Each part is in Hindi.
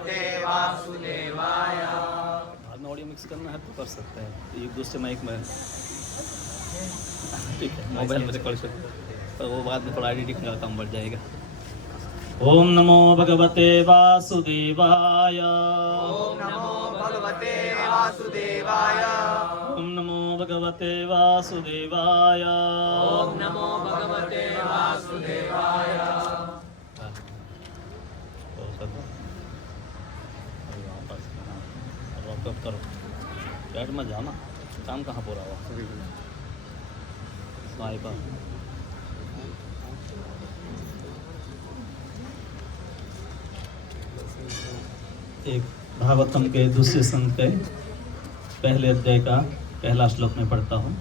भगवते वासुदेवाय। बाद में ऑडियो मिक्स करना है तो कर सकते हैं, एक दूसरे माइक में ठीक है, मोबाइल में रिकॉर्ड कर तो वो बाद में थोड़ा एडिटिंग का काम बढ़ जाएगा। ओम नमो भगवते वासुदेवाय। ओम नमो भगवते वासुदेवाय। ओम नमो भगवते वासुदेवाय। ओम नमो भगवते वासुदेवाय। करो बैठ मत जाना, काम कहाँ पूरा हुआ स्वाइपा। एक भागवतम के दूसरे संत के पहले अध्याय का पहला श्लोक में पढ़ता हूँ।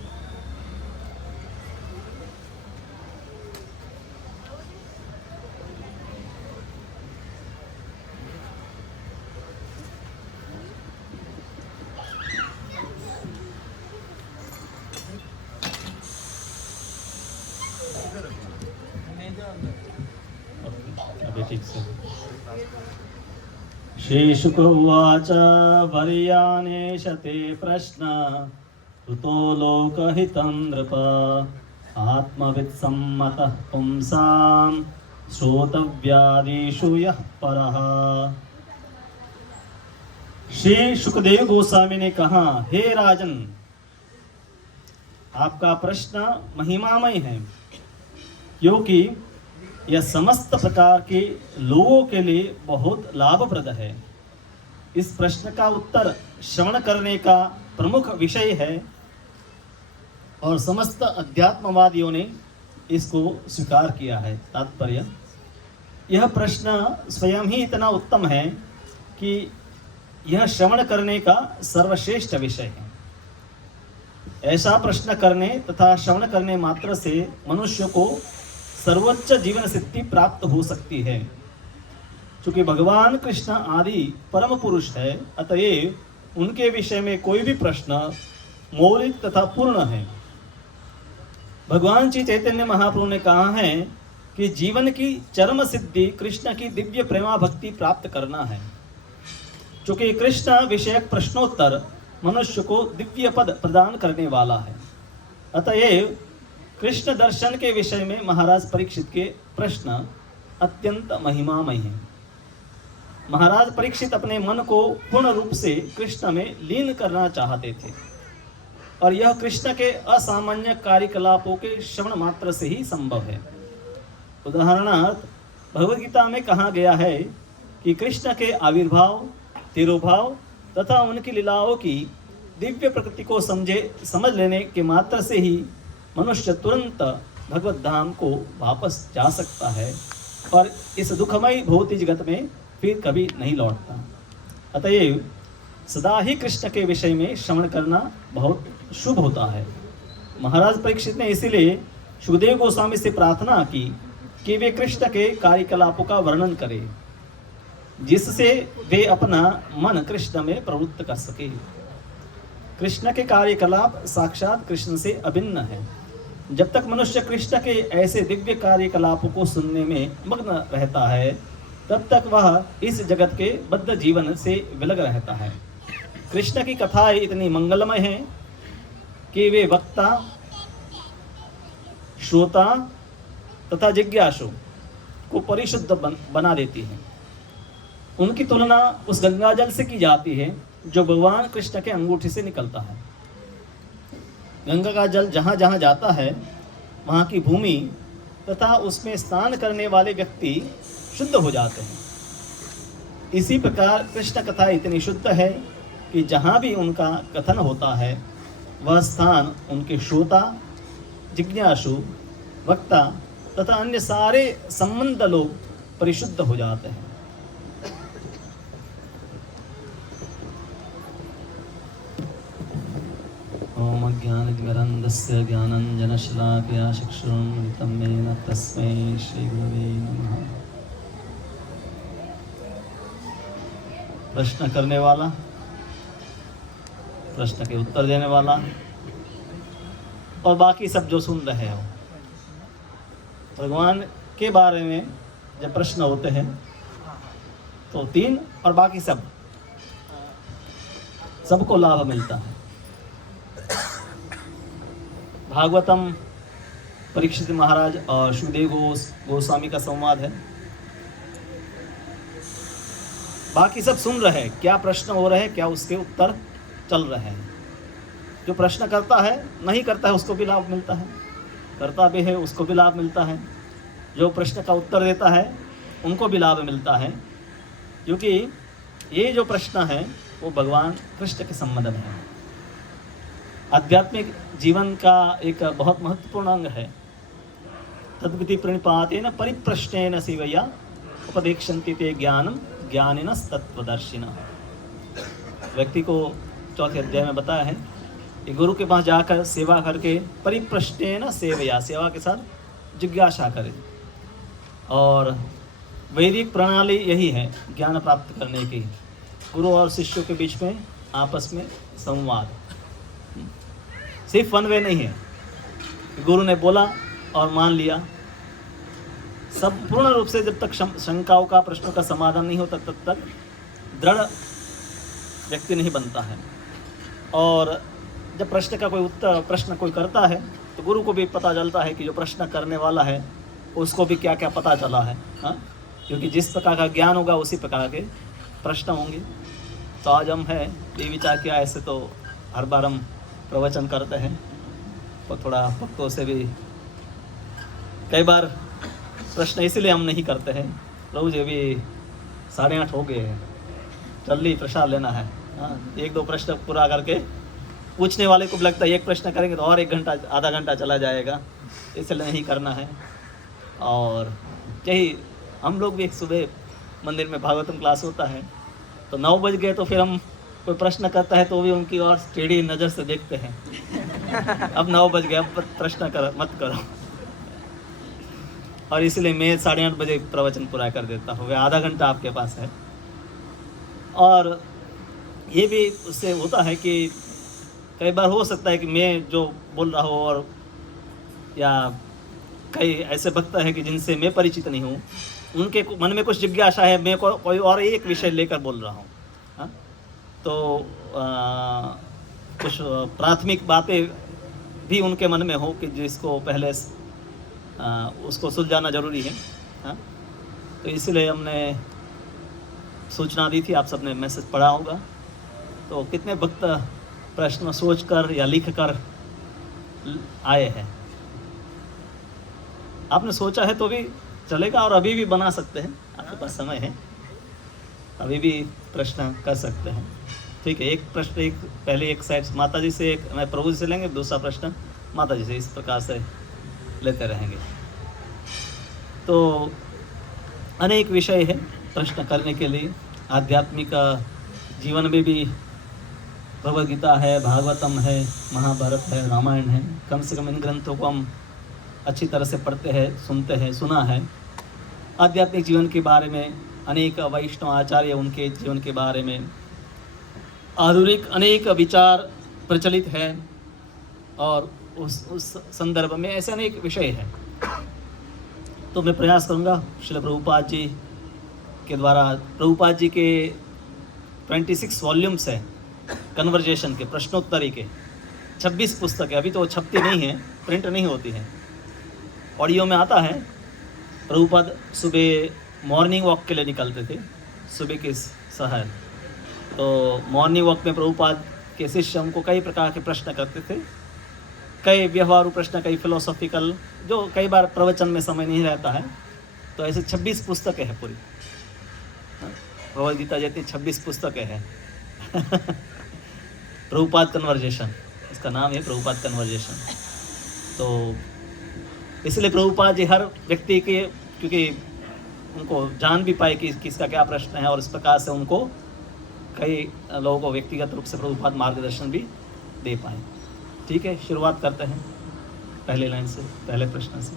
अभी ठीक से। श्री शुक उवाच वर्यानेश ते प्रश्न ऋतो लोकहितं नृप आत्मवित्सम्मतः पुंसां श्रोतव्यादिषु यः परः। श्री शुकदेव गोस्वामी ने कहा, हे राजन, आपका प्रश्न महिमामय है, क्योंकि यह समस्त प्रकार के लोगों के लिए बहुत लाभप्रद है। इस प्रश्न का उत्तर श्रवण करने का प्रमुख विषय है और समस्त अध्यात्मवादियों ने इसको स्वीकार किया है। तात्पर्य, यह प्रश्न स्वयं ही इतना उत्तम है कि यह श्रवण करने का सर्वश्रेष्ठ विषय है। ऐसा प्रश्न करने तथा श्रवण करने मात्र से मनुष्य को सर्वोच्च जीवन सिद्धि प्राप्त हो सकती है। चूंकि भगवान कृष्ण आदि परम पुरुष है, अतएव उनके विषय में कोई भी प्रश्न मौलिक तथा पूर्ण है। भगवान श्री चैतन्य महाप्रभु ने कहा है कि जीवन की चरम सिद्धि कृष्ण की दिव्य प्रेमा भक्ति प्राप्त करना है। चूंकि कृष्ण विषयक प्रश्नोत्तर मनुष्य को दिव्य पद प्रदान करने वाला है, अतएव कृष्ण दर्शन के विषय में महाराज परीक्षित के प्रश्न अत्यंत महिमामय हैं। महाराज परीक्षित अपने मन को पूर्ण रूप से कृष्ण में लीन करना चाहते थे और यह कृष्ण के असामान्य कार्यकलापों के श्रवण मात्र से ही संभव है। उदाहरणार्थ, भगवद गीता में कहा गया है कि कृष्ण के आविर्भाव, तिरोभाव तथा उनकी लीलाओं की दिव्य प्रकृति को समझ लेने के मात्र से ही मनुष्य तुरंत भगवत धाम को वापस जा सकता है और इस दुखमय भौतिक जगत में फिर कभी नहीं लौटता। अतएव सदा ही कृष्ण के विषय में श्रवण करना बहुत शुभ होता है। महाराज परीक्षित ने इसीलिए सुखदेव गोस्वामी से प्रार्थना की कि वे कृष्ण के कार्यकलापों का वर्णन करें, जिससे वे अपना मन कृष्ण में प्रवृत्त कर सके। कृष्ण के कार्यकलाप साक्षात कृष्ण से अभिन्न है। जब तक मनुष्य कृष्ण के ऐसे दिव्य कार्यकलापों को सुनने में मग्न रहता है, तब तक वह इस जगत के बद्ध जीवन से विलग रहता है। कृष्ण की कथाएं इतनी मंगलमय हैं कि वे वक्ता, श्रोता तथा जिज्ञासु को परिशुद्ध बना देती हैं। उनकी तुलना उस गंगा जल से की जाती है जो भगवान कृष्ण के अंगूठे से निकलता है। गंगा का जल जहाँ जहाँ जाता है, वहाँ की भूमि तथा उसमें स्नान करने वाले व्यक्ति शुद्ध हो जाते हैं। इसी प्रकार कृष्ण कथा इतनी शुद्ध है कि जहाँ भी उनका कथन होता है, वह स्थान उनके श्रोता, जिज्ञासु, वक्ता तथा अन्य सारे संबंध लोग परिशुद्ध हो जाते हैं। ओम अज्ञानतिमिरन्धस्य ज्ञानञ्जनशलाकया चक्षुरुन्मिलितं येन तस्मै श्रीगुरवे नमः। प्रश्न करने वाला, प्रश्न के उत्तर देने वाला और बाकी सब जो सुन रहे हो, भगवान के बारे में जब प्रश्न होते हैं तो 3 और बाकी सबको लाभ मिलता है। भागवतम परीक्षित महाराज और सुखदेव गोस्वामी का संवाद है। बाकी सब सुन रहे हैं, क्या प्रश्न हो रहे हैं, क्या उसके उत्तर चल रहे हैं। जो प्रश्न करता है, नहीं करता है, उसको भी लाभ मिलता है, करता भी है उसको भी लाभ मिलता है, जो प्रश्न का उत्तर देता है उनको भी लाभ मिलता है, क्योंकि ये जो प्रश्न है वो भगवान कृष्ण के संबंध में है। आध्यात्मिक जीवन का एक बहुत महत्वपूर्ण अंग है। तद्विधि प्रणिपातेन परिप्रश्नेन सेवया उपदेक्षन्ति ते ज्ञानम ज्ञानिनस्तत्त्वदर्शिनः। व्यक्ति को चौथे अध्याय में बताया है कि गुरु के पास जाकर सेवा करके परिप्रश्नेन सेवया, सेवा के साथ जिज्ञासा करें। और वैदिक प्रणाली यही है ज्ञान प्राप्त करने की, गुरु और शिष्यों के बीच में आपस में संवाद। सिर्फ वन वे नहीं है, गुरु ने बोला और मान लिया। सब पूर्ण रूप से जब तक शंकाओं का, प्रश्नों का समाधान नहीं होता तब तक दृढ़ व्यक्ति नहीं बनता है। और जब प्रश्न कोई करता है तो गुरु को भी पता चलता है कि जो प्रश्न करने वाला है उसको भी क्या क्या पता चला है। हाँ, क्योंकि जिस प्रकार का ज्ञान होगा उसी प्रकार के प्रश्न होंगे। तो आज हम है ये विचार किया, ऐसे तो हर बार हम प्रवचन करते हैं और थोड़ा भक्तों से भी कई बार प्रश्न इसलिए हम नहीं करते हैं, प्रभु जी भी 8:30 हो गए हैं, जल्दी प्रसाद लेना है। हाँ, 1-2 प्रश्न पूरा करके पूछने वाले को भी लगता है एक प्रश्न करेंगे तो और 1 घंटा आधा घंटा चला जाएगा, इसलिए नहीं करना है। और यही हम लोग भी एक सुबह मंदिर में भागवतम क्लास होता है तो 9 बज गए तो फिर हम कोई प्रश्न करता है तो भी उनकी और टेढ़ी नज़र से देखते हैं। अब 9 बज गए, अब प्रश्न मत करो। और इसलिए मैं 8:30 बजे प्रवचन पूरा कर देता हूँ, आधा घंटा आपके पास है। और ये भी उससे होता है कि कई बार हो सकता है कि मैं जो बोल रहा हूँ और या कई ऐसे भक्त हैं कि जिनसे मैं परिचित नहीं हूँ, उनके मन में कुछ जिज्ञासा है, मैं कोई और एक विषय लेकर बोल रहा हूँ। हाँ, तो कुछ प्राथमिक बातें भी उनके मन में हो कि जिसको पहले उसको सुलझाना जरूरी है। हाँ, तो इसलिए हमने सूचना दी थी, आप सबने मैसेज पढ़ा होगा। तो कितने भक्त प्रश्न सोचकर या लिख कर आए हैं, आपने सोचा है तो भी चलेगा और अभी भी बना सकते हैं, आपके पास समय है, अभी भी प्रश्न कर सकते हैं। ठीक है, एक प्रश्न पहले एक साइड माता जी से, एक मैं प्रभु जी से लेंगे, दूसरा प्रश्न माता जी से, इस प्रकार से लेते रहेंगे। तो अनेक विषय है प्रश्न करने के लिए। आध्यात्मिक जीवन में भी भगवद गीता है, भागवतम है, महाभारत है, रामायण है। कम से कम इन ग्रंथों को हम अच्छी तरह से पढ़ते हैं, सुनते हैं, सुना है। आध्यात्मिक जीवन के बारे में अनेक वैष्णव आचार्य, उनके जीवन के बारे में आधुनिक अनेक विचार प्रचलित है और उस संदर्भ में ऐसे अनेक विषय हैं। तो मैं प्रयास करूँगा श्रील प्रभुपाद जी के द्वारा, प्रभुपाद जी के 26 वॉल्यूम्स हैं कन्वर्जेशन के, प्रश्नोत्तरी के 26 पुस्तकें, अभी तो छपती नहीं है, प्रिंट नहीं होती है, ऑडियो में आता है। प्रभुपाद सुबह मॉर्निंग वॉक के लिए निकलते थे, सुबह के शहर। तो मॉर्निंग वॉक में प्रभुपाद के शिष्य हमको कई प्रकार के प्रश्न करते थे, कई व्यवहारू प्रश्न, कई फिलोसॉफिकल, जो कई बार प्रवचन में समय नहीं रहता है। तो ऐसे 26 पुस्तकें हैं पूरी, भगवद गीता जैसी 26 पुस्तकें हैं। प्रभुपाद कन्वर्जेशन, इसका नाम है प्रभुपाद कन्वर्जेशन। तो इसलिए प्रभुपाद जी हर व्यक्ति के, क्योंकि उनको जान भी पाए कि किसका क्या प्रश्न है, और इस प्रकार से उनको कई लोगों को व्यक्तिगत रूप से प्रभुपाद मार्गदर्शन भी दे पाए। ठीक है, शुरुआत करते हैं पहले लाइन से, पहले प्रश्न से।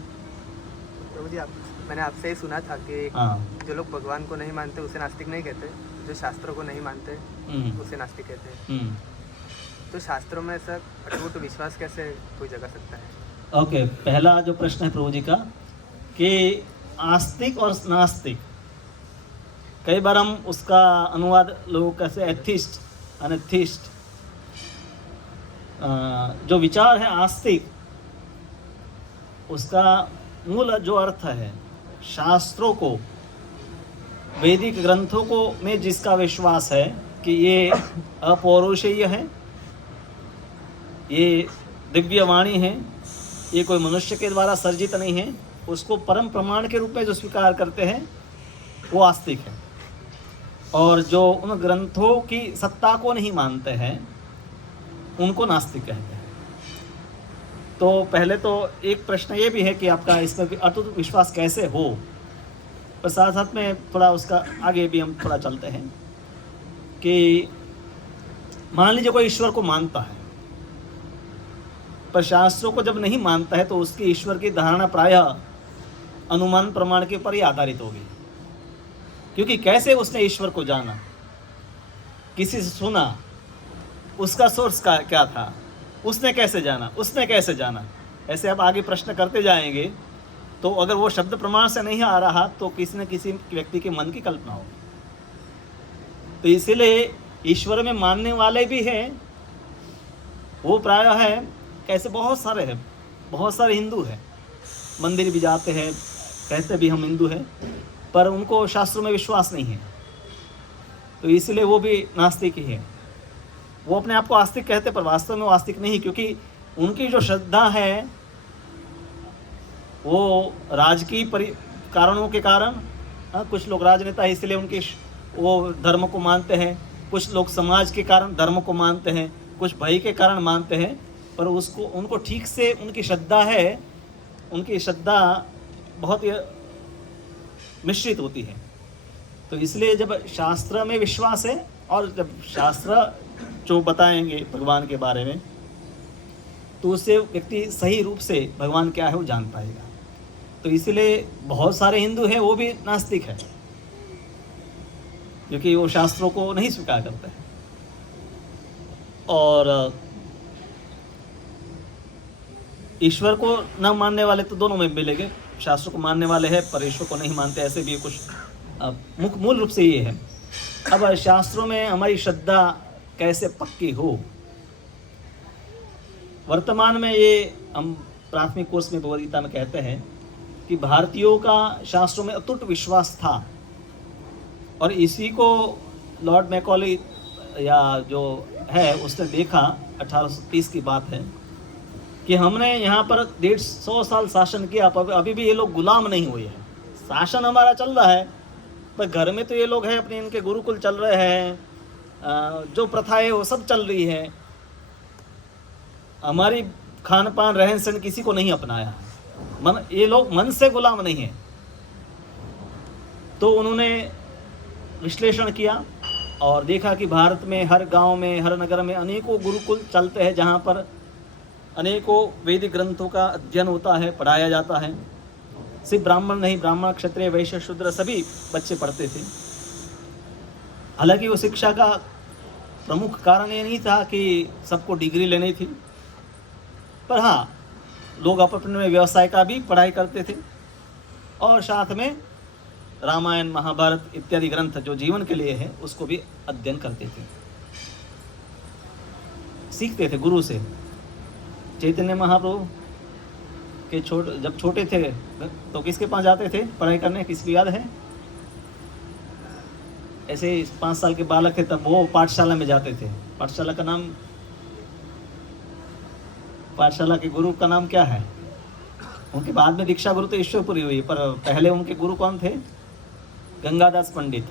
प्रभु जी, मैंने आपसे ही सुना था कि जो लोग भगवान को नहीं मानते उसे नास्तिक नहीं कहते, जो शास्त्रों को नहीं मानते उसे नास्तिक कहते हैं। तो शास्त्रों में सर अटूट विश्वास कैसे कोई जगा सकता है? ओके, पहला जो प्रश्न है प्रभु जी का कि आस्तिक और नास्तिक कई बार हम उसका अनुवाद लोग कैसे एथिस्ट अनएथिस्ट, जो विचार है आस्तिक, उसका मूल जो अर्थ है शास्त्रों को, वैदिक ग्रंथों को में जिसका विश्वास है कि ये अपौरुषेय है, ये दिव्य वाणी है, ये कोई मनुष्य के द्वारा सर्जित नहीं है, उसको परम प्रमाण के रूप में जो स्वीकार करते हैं वो आस्तिक है। और जो उन ग्रंथों की सत्ता को नहीं मानते हैं उनको नास्तिक कहते हैं। तो पहले तो एक प्रश्न ये भी है कि आपका इसमें अटूट विश्वास कैसे हो, पर साथ साथ में थोड़ा उसका आगे भी हम थोड़ा चलते हैं कि मान लीजिए कोई ईश्वर को मानता है, पर शास्त्रों को जब नहीं मानता है तो उसकी ईश्वर की धारणा प्रायः अनुमान प्रमाण के ऊपर ही आधारित होगी। क्योंकि कैसे उसने ईश्वर को जाना, किसी से सुना, उसका सोर्स का क्या था, उसने कैसे जाना, ऐसे आप आगे प्रश्न करते जाएंगे। तो अगर वो शब्द प्रमाण से नहीं आ रहा तो किसी न किसी व्यक्ति के मन की कल्पना होगी। तो इसीलिए ईश्वर में मानने वाले भी हैं, वो प्रायः है कैसे बहुत सारे हिंदू हैं, मंदिर भी जाते हैं, कहते भी हम हिंदू हैं, पर उनको शास्त्रों में विश्वास नहीं है। तो इसलिए वो भी नास्तिक ही है। वो अपने आप को आस्तिक कहते पर वास्तव में वो आस्तिक नहीं, क्योंकि उनकी जो श्रद्धा है वो राजकीय कारणों के कारण, कुछ लोग राजनेता है इसलिए उनके वो धर्म को मानते हैं, कुछ लोग समाज के कारण धर्म को मानते हैं, कुछ भय के कारण मानते हैं, पर उनको ठीक से उनकी श्रद्धा है, उनकी श्रद्धा बहुत ही मिश्रित होती है। तो इसलिए जब शास्त्र में विश्वास है और जब शास्त्र जो बताएंगे भगवान के बारे में, तो उससे व्यक्ति सही रूप से भगवान क्या है वो जान पाएगा। तो इसलिए बहुत सारे हिंदू हैं वो भी नास्तिक है, क्योंकि वो शास्त्रों को नहीं स्वीकार करते हैं। और ईश्वर को न मानने वाले तो दोनों में मिलेंगे, शास्त्र को मानने वाले हैं पर ईश्वर को नहीं मानते, ऐसे भी कुछ मूल रूप से ये है। अब शास्त्रों में हमारी श्रद्धा कैसे पक्की हो, वर्तमान में ये हम प्राथमिक कोर्स में भगवद गीता में कहते हैं कि भारतीयों का शास्त्रों में अटूट विश्वास था, और इसी को लॉर्ड मैकॉले या जो है उसने देखा, 1830 की बात है, कि हमने यहाँ पर 150 साल शासन किया, पर अभी भी ये लोग गुलाम नहीं हुए हैं। शासन हमारा चल रहा है, पर घर में तो ये लोग हैं अपने, इनके गुरुकुल चल रहे हैं, जो प्रथा है वो सब चल रही है, हमारी खान पान रहन सहन किसी को नहीं अपनाया, ये लोग मन से गुलाम नहीं है। तो उन्होंने विश्लेषण किया और देखा कि भारत में हर गांव में, हर नगर में अनेकों गुरुकुल चलते हैं, जहां पर अनेकों वैदिक ग्रंथों का अध्ययन होता है, पढ़ाया जाता है। सिर्फ ब्राह्मण नहीं, ब्राह्मण, क्षत्रिय, वैश्य, शूद्र सभी बच्चे पढ़ते थे। हालांकि वो शिक्षा का प्रमुख कारण ये नहीं था कि सबको डिग्री लेनी थी, पर हाँ, लोग अपने व्यवसाय का भी पढ़ाई करते थे, और साथ में रामायण, महाभारत इत्यादि ग्रंथ जो जीवन के लिए है उसको भी अध्ययन करते थे, सीखते थे गुरु से। चैतन्य महाप्रभु के जब छोटे थे तो किसके पास जाते थे पढ़ाई करने, किसको याद है? ऐसे 5 साल के बालक थे तब वो पाठशाला में जाते थे। पाठशाला का नाम, पाठशाला के गुरु का नाम क्या है? उनके बाद में दीक्षा गुरु तो ईश्वरपुरी हुई, पर पहले उनके गुरु कौन थे? गंगादास पंडित।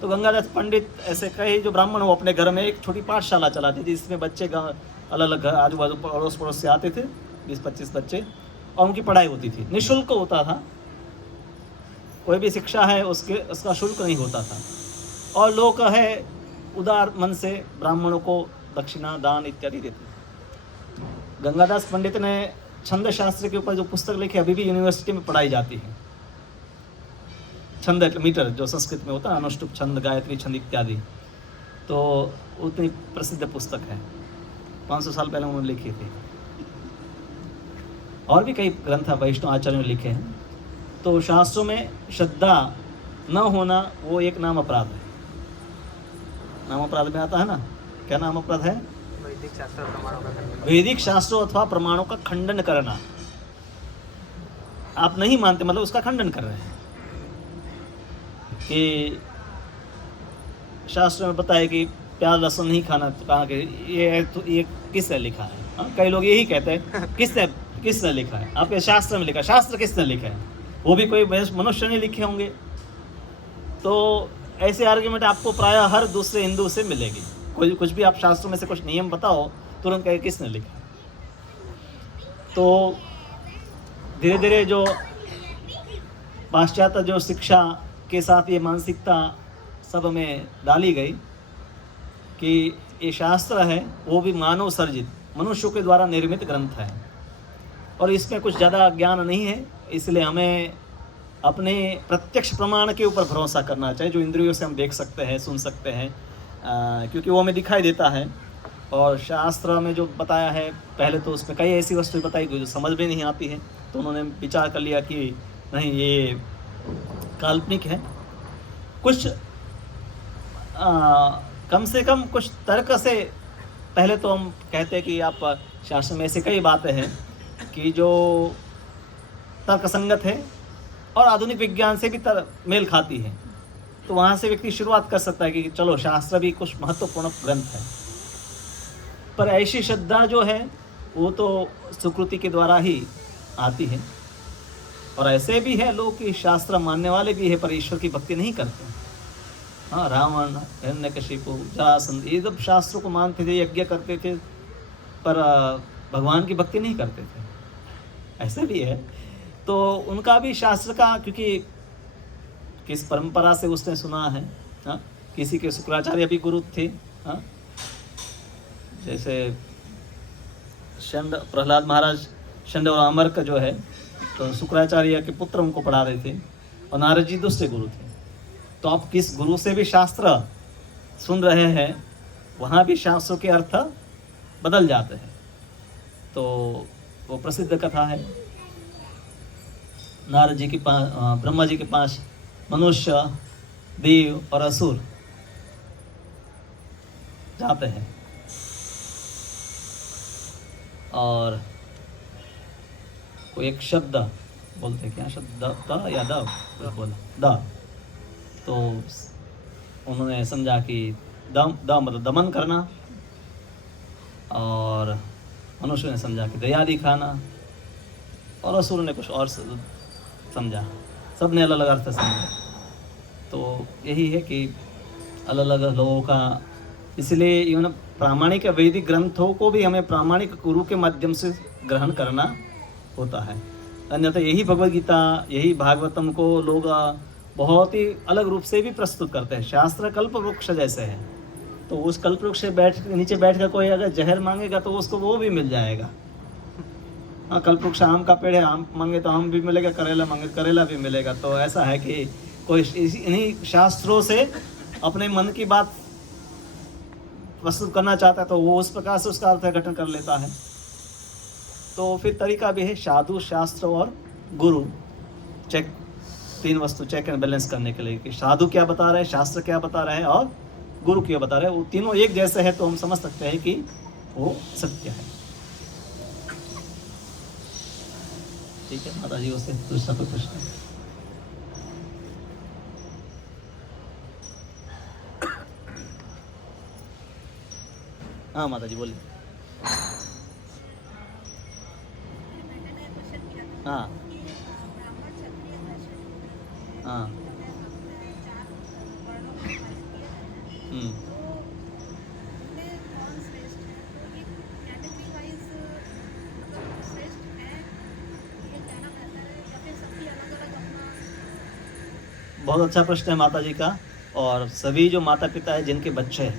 तो गंगादास पंडित ऐसे कई जो ब्राह्मण वो अपने घर में एक छोटी पाठशाला चलाते थे, जिसमें बच्चे अलग अलग आजू बाजू अड़ोस पड़ोस से आते थे, 20-25 बच्चे, और उनकी पढ़ाई होती थी। निःशुल्क होता था, कोई भी शिक्षा है उसका शुल्क नहीं होता था, और लोग है उदार मन से ब्राह्मणों को दक्षिणा, दान इत्यादि देते थे। गंगादास पंडित ने छंद शास्त्र के ऊपर जो पुस्तक लिखी अभी भी यूनिवर्सिटी में पढ़ाई जाती है। छंद मीटर जो संस्कृत में होता है, अनुष्टुप छंद, गायत्री छंद इत्यादि, तो उतनी प्रसिद्ध पुस्तक है, 500 साल पहले उन्होंने लिखी थी। और भी कई ग्रंथ वैष्णव आचार्यों ने लिखे हैं। तो शास्त्रों में श्रद्धा न होना वो एक नाम अपराध है। नाम अपराध में आता है ना, क्या नाम अपराध है? वैदिक शास्त्र और प्रमाणों का खंडन। वैदिक शास्त्रों अथवा प्रमाणों का खंडन करना। आप नहीं मानते मतलब उसका खंडन कर रहे हैं कि शास्त्र में बताया कि प्याज लहसुन नहीं खाना, तो कहा कि ये किसने लिखा है? हाँ, कई लोग यही कहते हैं किसने लिखा है? आपके शास्त्र में लिखा, शास्त्र किसने लिखा है? वो भी कोई मनुष्य ने लिखे होंगे। तो ऐसे आर्ग्यूमेंट आपको प्रायः हर दूसरे हिंदू से मिलेगी। कोई कुछ भी आप शास्त्रों में से कुछ नियम बताओ, तुरंत कहे किसने लिखा। तो धीरे धीरे जो पाश्चात्य जो शिक्षा के साथ ये मानसिकता सब में डाली गई कि ये शास्त्र है वो भी मानव सर्जित, मनुष्यों के द्वारा निर्मित ग्रंथ है और इसमें कुछ ज़्यादा ज्ञान नहीं है, इसलिए हमें अपने प्रत्यक्ष प्रमाण के ऊपर भरोसा करना चाहिए, जो इंद्रियों से हम देख सकते हैं, सुन सकते हैं, क्योंकि वो हमें दिखाई देता है। और शास्त्र में जो बताया है, पहले तो उसमें कई ऐसी वस्तुएं बताई गई जो समझ में नहीं आती है, तो उन्होंने विचार कर लिया कि नहीं ये काल्पनिक है। कुछ कम से कम कुछ तर्क से पहले तो हम कहते हैं कि आप शास्त्र में ऐसे कई बातें हैं कि जो तर्कसंगत है और आधुनिक विज्ञान से भी मेल खाती है, तो वहाँ से व्यक्ति शुरुआत कर सकता है कि चलो शास्त्र भी कुछ महत्वपूर्ण ग्रंथ है। पर ऐसी श्रद्धा जो है वो तो सुकृति के द्वारा ही आती है, और ऐसे भी है लोग कि शास्त्र मानने वाले भी है पर ईश्वर की भक्ति नहीं करते। हाँ, रावण, हिरण्यकशिपु, जरासंध, ये सब शास्त्रों को मानते थे, यज्ञ करते थे, पर भगवान की भक्ति नहीं करते थे। ऐसे भी है। तो उनका भी शास्त्र का, क्योंकि किस परंपरा से उसने सुना है, हाँ, किसी के शुक्राचार्य भी गुरु थे, हाँ, जैसे शंड प्रहलाद महाराज शंड और अमर्क जो है, तो शुक्राचार्य के पुत्र उनको पढ़ा रहे थे और नारद जी दूसरे गुरु थे। तो आप किस गुरु से भी शास्त्र सुन रहे हैं, वहाँ भी शास्त्रों के अर्थ बदल जाते हैं। तो वो प्रसिद्ध कथा है, नारद जी के पास, ब्रह्मा जी के पास मनुष्य, देव और असुर जाते हैं और कोई एक शब्द बोलते, क्या शब्द, द या द बोला, द, तो उन्होंने समझा कि द मतलब दमन करना, और मनुष्य ने समझा कि दया दिखाना, और असुर ने कुछ और समझा। सब ने अलग अलग अर्थ समझा। तो यही है कि अलग अलग लोगों का, इसलिए इवन प्रामाणिक वैदिक ग्रंथों को भी हमें प्रामाणिक गुरु के माध्यम से ग्रहण करना होता है। अन्यथा यही भगवद गीता, यही भागवतम को लोग बहुत ही अलग रूप से भी प्रस्तुत करते हैं। शास्त्र कल्प वृक्ष जैसे है, तो उस कल्प वृक्ष से नीचे बैठ कर कोई अगर जहर मांगेगा तो उसको वो भी मिल जाएगा। हाँ, कल्प वृक्ष आम का पेड़ है, आम मांगे तो आम भी मिलेगा, करेला मांगे करेला भी मिलेगा। तो ऐसा है कि कोई इन्हीं शास्त्रों से अपने मन की बात प्रस्तुत करना चाहता है तो वो उस प्रकार से उसका अर्थघटन कर लेता है। तो फिर तरीका भी है, साधु, शास्त्र और गुरु, चेक, तीन वस्तु चेक एंड बैलेंस करने के लिए कि साधु क्या बता रहे हैं, शास्त्र क्या बता रहे हैं और गुरु क्या बता रहे हैं। वो तीनों एक जैसे है तो हम समझ सकते हैं कि वो सत्य है। ठीक है माता जी, उससे दूसरा कोई प्रश्न? हाँ माता जी बोलिए। हाँ हाँ बहुत अच्छा प्रश्न है माता जी का। और सभी जो माता पिता है जिनके बच्चे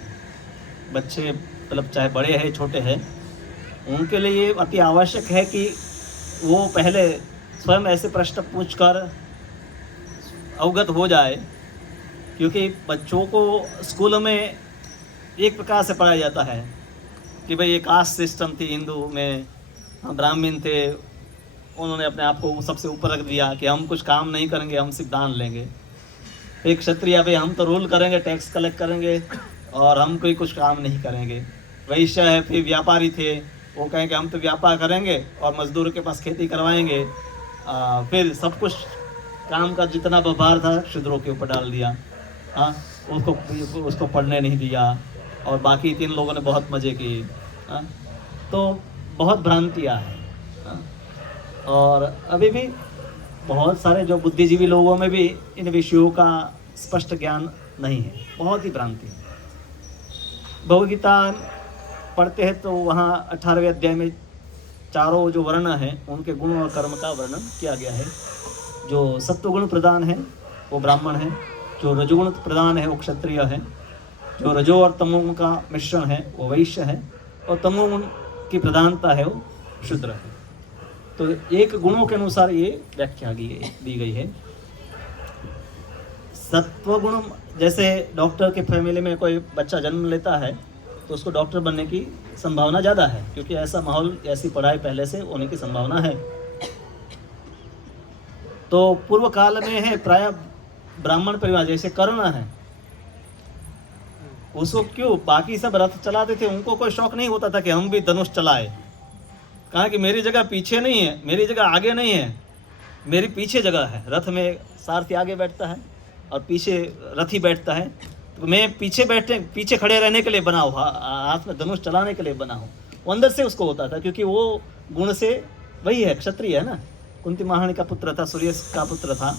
मतलब चाहे बड़े हैं छोटे हैं, उनके लिए ये अति आवश्यक है कि वो पहले स्वयं ऐसे प्रश्न पूछकर अवगत हो जाए, क्योंकि बच्चों को स्कूल में एक प्रकार से पढ़ाया जाता है कि भाई ये कास्ट सिस्टम थी हिंदू में, हम ब्राह्मण थे, उन्होंने अपने आप को सबसे ऊपर रख दिया कि हम कुछ काम नहीं करेंगे, हम सिर्फ दान लेंगे। एक क्षत्रिय भाई हम तो रूल करेंगे, टैक्स कलेक्ट करेंगे और हम कोई कुछ काम नहीं करेंगे। वैश्य है, फिर व्यापारी थे, वो कहेंगे हम तो व्यापार करेंगे और मजदूर के पास खेती करवाएंगे। फिर सब कुछ काम का जितना व्यवहार था शूद्रों के ऊपर डाल दिया। हाँ, उसको पढ़ने नहीं दिया और बाकी 3 लोगों ने बहुत मज़े किए। हाँ, तो बहुत भ्रांतियाँ हैं। हाँ, और अभी भी बहुत सारे जो बुद्धिजीवी लोगों में भी इन विषयों का स्पष्ट ज्ञान नहीं है, बहुत ही भ्रांति है। भगवद गीता पढ़ते हैं तो वहाँ 18वें अध्याय में चारों जो वर्ण हैं उनके गुण और कर्म का वर्णन किया गया है। जो सत्वगुण प्रधान है वो ब्राह्मण है, जो रजोगुण प्रधान है वो क्षत्रिय है, जो रजो और तमोगुण का मिश्रण है वो वैश्य है, और तमोगुण की प्रधानता है वो शूद्र है। तो एक गुणों के अनुसार ये व्याख्या दी गई है। सत्वगुण, जैसे डॉक्टर के फैमिली में कोई बच्चा जन्म लेता है तो उसको डॉक्टर बनने की संभावना ज़्यादा है, क्योंकि ऐसा माहौल, ऐसी पढ़ाई पहले से होने की संभावना है। तो पूर्व काल में है प्राय ब्राह्मण परिवार, जैसे कर्ण है, उसको क्यों बाकी सब रथ चलाते थे, उनको कोई शौक नहीं होता था कि हम भी धनुष चलाए। कहा कि मेरी जगह पीछे नहीं है, मेरी जगह आगे नहीं है, मेरी पीछे जगह है। रथ में सारथी आगे बैठता है और पीछे रथी बैठता है, तो मैं पीछे खड़े रहने के लिए बना हूँ, हाथ में धनुष चलाने के लिए बना हूँ। वो अंदर से उसको होता था, क्योंकि वो गुण से वही है, क्षत्रिय है ना, कुंती महारानी का पुत्र था, सूर्य का पुत्र था।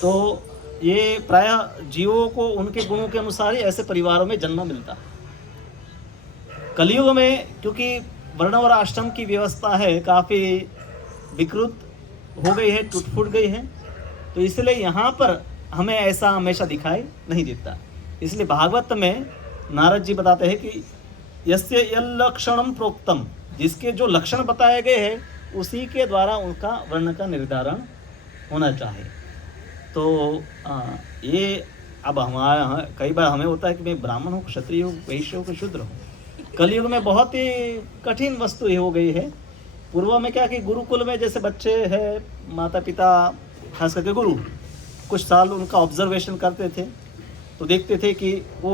तो ये प्राय जीवों को उनके गुणों के अनुसार ही ऐसे परिवारों में जन्म मिलता है। कलयुग में क्योंकि वर्ण और आश्रम की व्यवस्था है काफ़ी विकृत हो गई है, टूट फूट गई है, तो इसलिए यहाँ पर हमें ऐसा हमेशा दिखाई नहीं देता। इसलिए भागवत में नारद जी बताते हैं कि यस्य यल्लक्षणम प्रोक्तम, जिसके जो लक्षण बताए गए हैं उसी के द्वारा उनका वर्ण का निर्धारण होना चाहिए। तो ये अब हमारा कई बार हमें होता है कि मैं ब्राह्मण हूँ, क्षत्रिय हूँ, वैश्य हूँ कि शूद्र हूँ। कलयुग में बहुत ही कठिन वस्तु ये हो गई है। पूर्व में क्या कि गुरुकुल में जैसे बच्चे हैं, माता पिता खास करके गुरु कुछ साल उनका ऑब्जर्वेशन करते थे तो देखते थे कि वो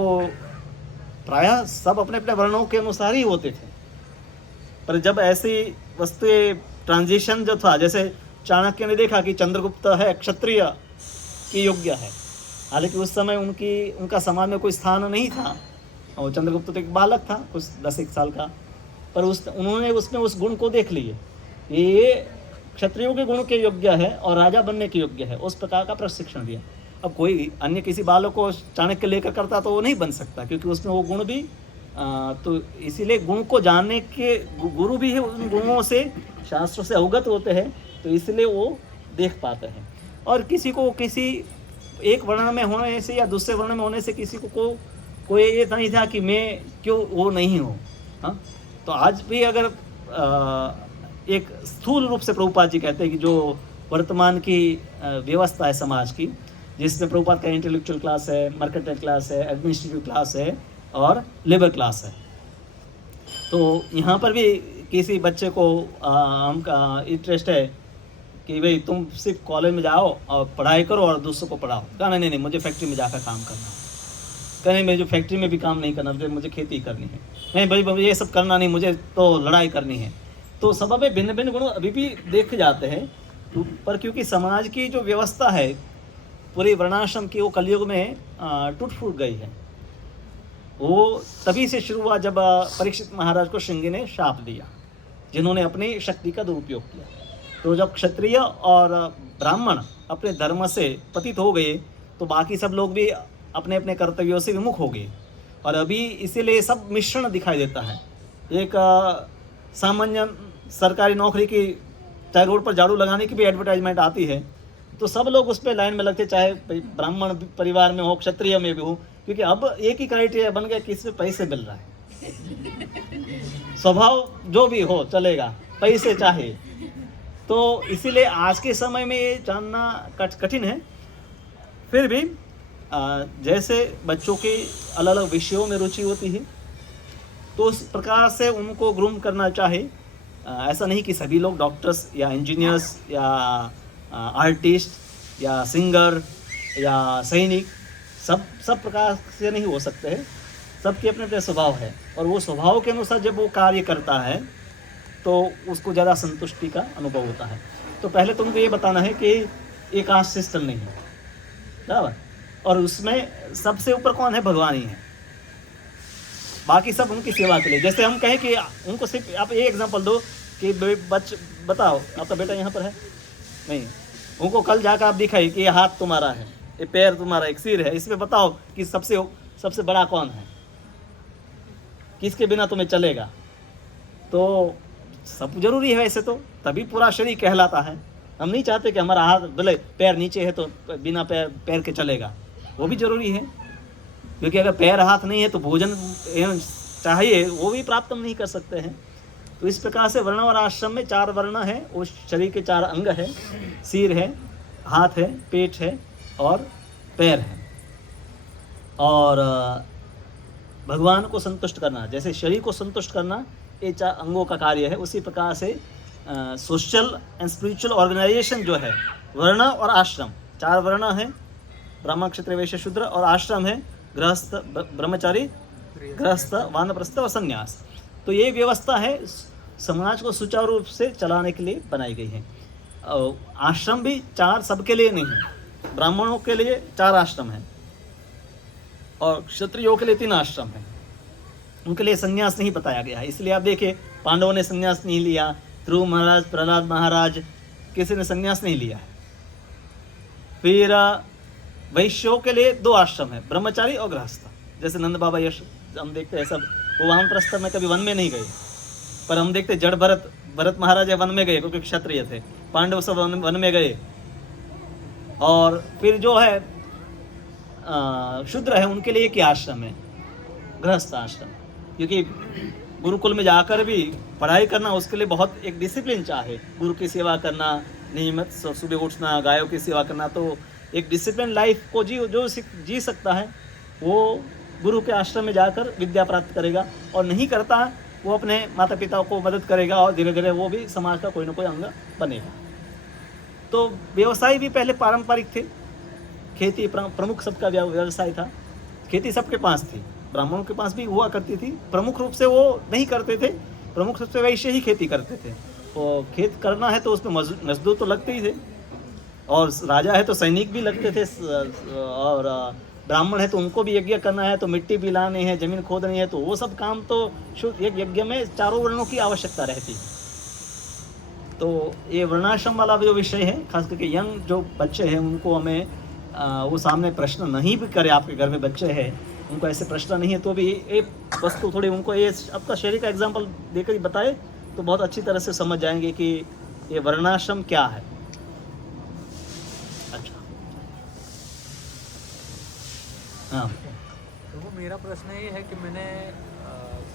प्रायः सब अपने अपने वर्णों के अनुसार ही होते थे। पर जब ऐसी वस्तुएं ट्रांजिशन जो था, जैसे चाणक्य ने देखा कि चंद्रगुप्त है क्षत्रिय की योग्य है, हालांकि उस समय उनका समाज में कोई स्थान नहीं था, और चंद्रगुप्त तो एक बालक था कुछ 10-1 साल का, पर उन्होंने उसमें उस गुण को देख लिए, ये क्षत्रियों के गुण के योग्य है और राजा बनने के योग्य है, उस प्रकार का प्रशिक्षण दिया। अब कोई अन्य किसी बालक को चाणक्य लेकर करता तो वो नहीं बन सकता, क्योंकि उसमें वो गुण भी तो इसीलिए गुण को जानने के गुरु भी है, उन गुणों से शास्त्रों से अवगत होते हैं, तो इसलिए वो देख पाते हैं। और किसी को किसी एक वर्ण में होने से या दूसरे वर्ण में होने से किसी को कोई ये नहीं था कि मैं क्यों वो नहीं हूँ। हाँ, तो आज भी अगर एक स्थूल रूप से प्रभुपाद जी कहते हैं कि जो वर्तमान की व्यवस्था है समाज की, जिसमें प्रभुपाद का इंटेलेक्चुअल क्लास है, मर्केंटाइल क्लास है, एडमिनिस्ट्रेटिव क्लास है और लेबर क्लास है, तो यहाँ पर भी किसी बच्चे को हमका इंटरेस्ट है कि भाई तुम सिर्फ कॉलेज में जाओ और पढ़ाई करो और दूसरों को पढ़ाओ। कहना नहीं, मुझे फैक्ट्री में जाकर काम करना है। कहने मुझे फैक्ट्री में भी काम नहीं करना, मुझे खेती करनी है। नहीं भाई ये सब करना नहीं, मुझे तो लड़ाई करनी है। तो सब में भिन्न भिन्न गुण अभी भी देखे जाते हैं, पर क्योंकि समाज की जो व्यवस्था है पूरी वर्णाश्रम की, वो कलयुग में टूट फूट गई है। वो तभी से शुरू हुआ जब परीक्षित महाराज को श्रृंगी ने शाप दिया, जिन्होंने अपनी शक्ति का दुरुपयोग किया। तो जब क्षत्रिय और ब्राह्मण अपने धर्म से पतित हो गए तो बाकी सब लोग भी अपने अपने कर्तव्यों से विमुख हो गए, और अभी इसीलिए सब मिश्रण दिखाई देता है। एक सामान्य सरकारी नौकरी की, चाहे रोड पर झाड़ू लगाने की भी एडवर्टाइजमेंट आती है तो सब लोग उस पर लाइन में लगते, चाहे ब्राह्मण परिवार में हो, क्षत्रिय में भी हो, क्योंकि अब एक ही क्राइटेरिया बन गया कि इसमें पैसे मिल रहा है। स्वभाव जो भी हो चलेगा, पैसे चाहे। तो इसीलिए आज के समय में ये जानना कठिन है। फिर भी जैसे बच्चों की अलग अलग विषयों में रुचि होती है तो उस प्रकार से उनको ग्रूम करना चाहिए। ऐसा नहीं कि सभी लोग डॉक्टर्स या इंजीनियर्स या आर्टिस्ट या सिंगर या सैनिक, सब प्रकार से नहीं हो सकते हैं। सबके अपने अपने स्वभाव है, और वो स्वभाव के अनुसार जब वो कार्य करता है तो उसको ज़्यादा संतुष्टि का अनुभव होता है। तो पहले तुमको ये बताना है कि एक कास्ट सिस्टम नहीं है, बराबर, और उसमें सबसे ऊपर कौन है? भगवान ही है, बाकी सब उनकी सेवा के लिए। जैसे हम कहें कि उनको सिर्फ आप ये एग्जांपल दो कि बताओ आपका बेटा यहाँ पर है नहीं, उनको कल जाकर आप दिखाई कि ये हाथ तुम्हारा है, ये पैर तुम्हारा, एक सिर है, इसमें बताओ कि सबसे बड़ा कौन है, किसके बिना तुम्हें चलेगा? तो सब जरूरी है वैसे तो, तभी पूरा शरीर कहलाता है। हम नहीं चाहते कि हमारा हाथ भले पैर नीचे है तो बिना पैर के चलेगा, वो भी जरूरी है, क्योंकि अगर पैर हाथ नहीं है तो भोजन चाहिए, वो भी प्राप्त हम नहीं कर सकते हैं। तो इस प्रकार से वर्ण और आश्रम में 4 वर्ण है, उस शरीर के 4 अंग है, सिर है, हाथ है, पेट है और पैर है। और भगवान को संतुष्ट करना, जैसे शरीर को संतुष्ट करना ये 4 अंगों का कार्य है, उसी प्रकार से सोशल एंड स्पिरिचुअल ऑर्गेनाइजेशन जो है, वर्ण और आश्रम, 4 वर्ण है, ब्राह्मण, क्षत्रिय, वैश्य, शूद्र, और आश्रम है गृहस्थ, ब्रह्मचारी, गृहस्थ, वानप्रस्थ और संन्यास। तो ये व्यवस्था है समाज को सुचारू रूप से चलाने के लिए बनाई गई है। आश्रम भी 4 सबके लिए नहीं है, ब्राह्मणों के लिए 4 आश्रम है और क्षत्रियों के लिए 3 आश्रम है, उनके लिए संन्यास नहीं बताया गया है। इसलिए आप देखिए पांडवों ने संन्यास नहीं लिया, ध्रुव महाराज, प्रहलाद महाराज, किसी ने संन्यास नहीं लिया है। फिर वैश्यों के लिए 2 आश्रम है, ब्रह्मचारी और गृहस्थ। जैसे नंद बाबा यश हम देखते हैं, सब वो वानप्रस्थ में कभी वन में नहीं गए, पर हम देखते जड़ भरत महाराज वन में गए क्योंकि क्षत्रिय थे, पांडव सब वन में गए। और फिर जो है शूद्र है उनके लिए क्या आश्रम है? गृहस्थ आश्रम, क्योंकि गुरुकुल में जाकर भी पढ़ाई करना उसके लिए बहुत एक डिसिप्लिन चाहे, गुरु की सेवा करना, नियमित सुबह उठना, गायों की सेवा करना, तो एक डिसिप्लिन लाइफ को जो जी सकता है वो गुरु के आश्रम में जाकर विद्या प्राप्त करेगा, और नहीं करता वो अपने माता पिता को मदद करेगा और धीरे धीरे वो भी समाज का कोई ना कोई अंग बनेगा। तो व्यवसाय भी पहले पारंपरिक थे, खेती प्रमुख सबका व्यवसाय था, खेती सबके पास थी, ब्राह्मणों के पास भी हुआ करती थी। प्रमुख रूप से वो नहीं करते थे, प्रमुख रूप से वैश्य ही खेती करते थे। तो खेत करना है तो उसमें मजदूर तो लगते ही थे, और राजा है तो सैनिक भी लगते थे, और ब्राह्मण है तो उनको भी यज्ञ करना है, तो मिट्टी भी लानी है, जमीन खोदनी है, तो वो सब काम तो एक यज्ञ में 4 वर्णों की आवश्यकता रहती है। तो ये वर्णाश्रम वाला जो विषय है, खास करके यंग जो बच्चे हैं उनको हमें वो सामने प्रश्न नहीं भी करे, आपके घर में बच्चे हैं उनको ऐसे प्रश्न नहीं है तो भी एक वस्तु थोड़ी उनको ये आपका शरीर का एग्जाम्पल देकर ही बताए तो बहुत अच्छी तरह से समझ जाएंगे कि ये वर्णाश्रम क्या है। अच्छा, हाँ, तो वो मेरा प्रश्न ये है कि मैंने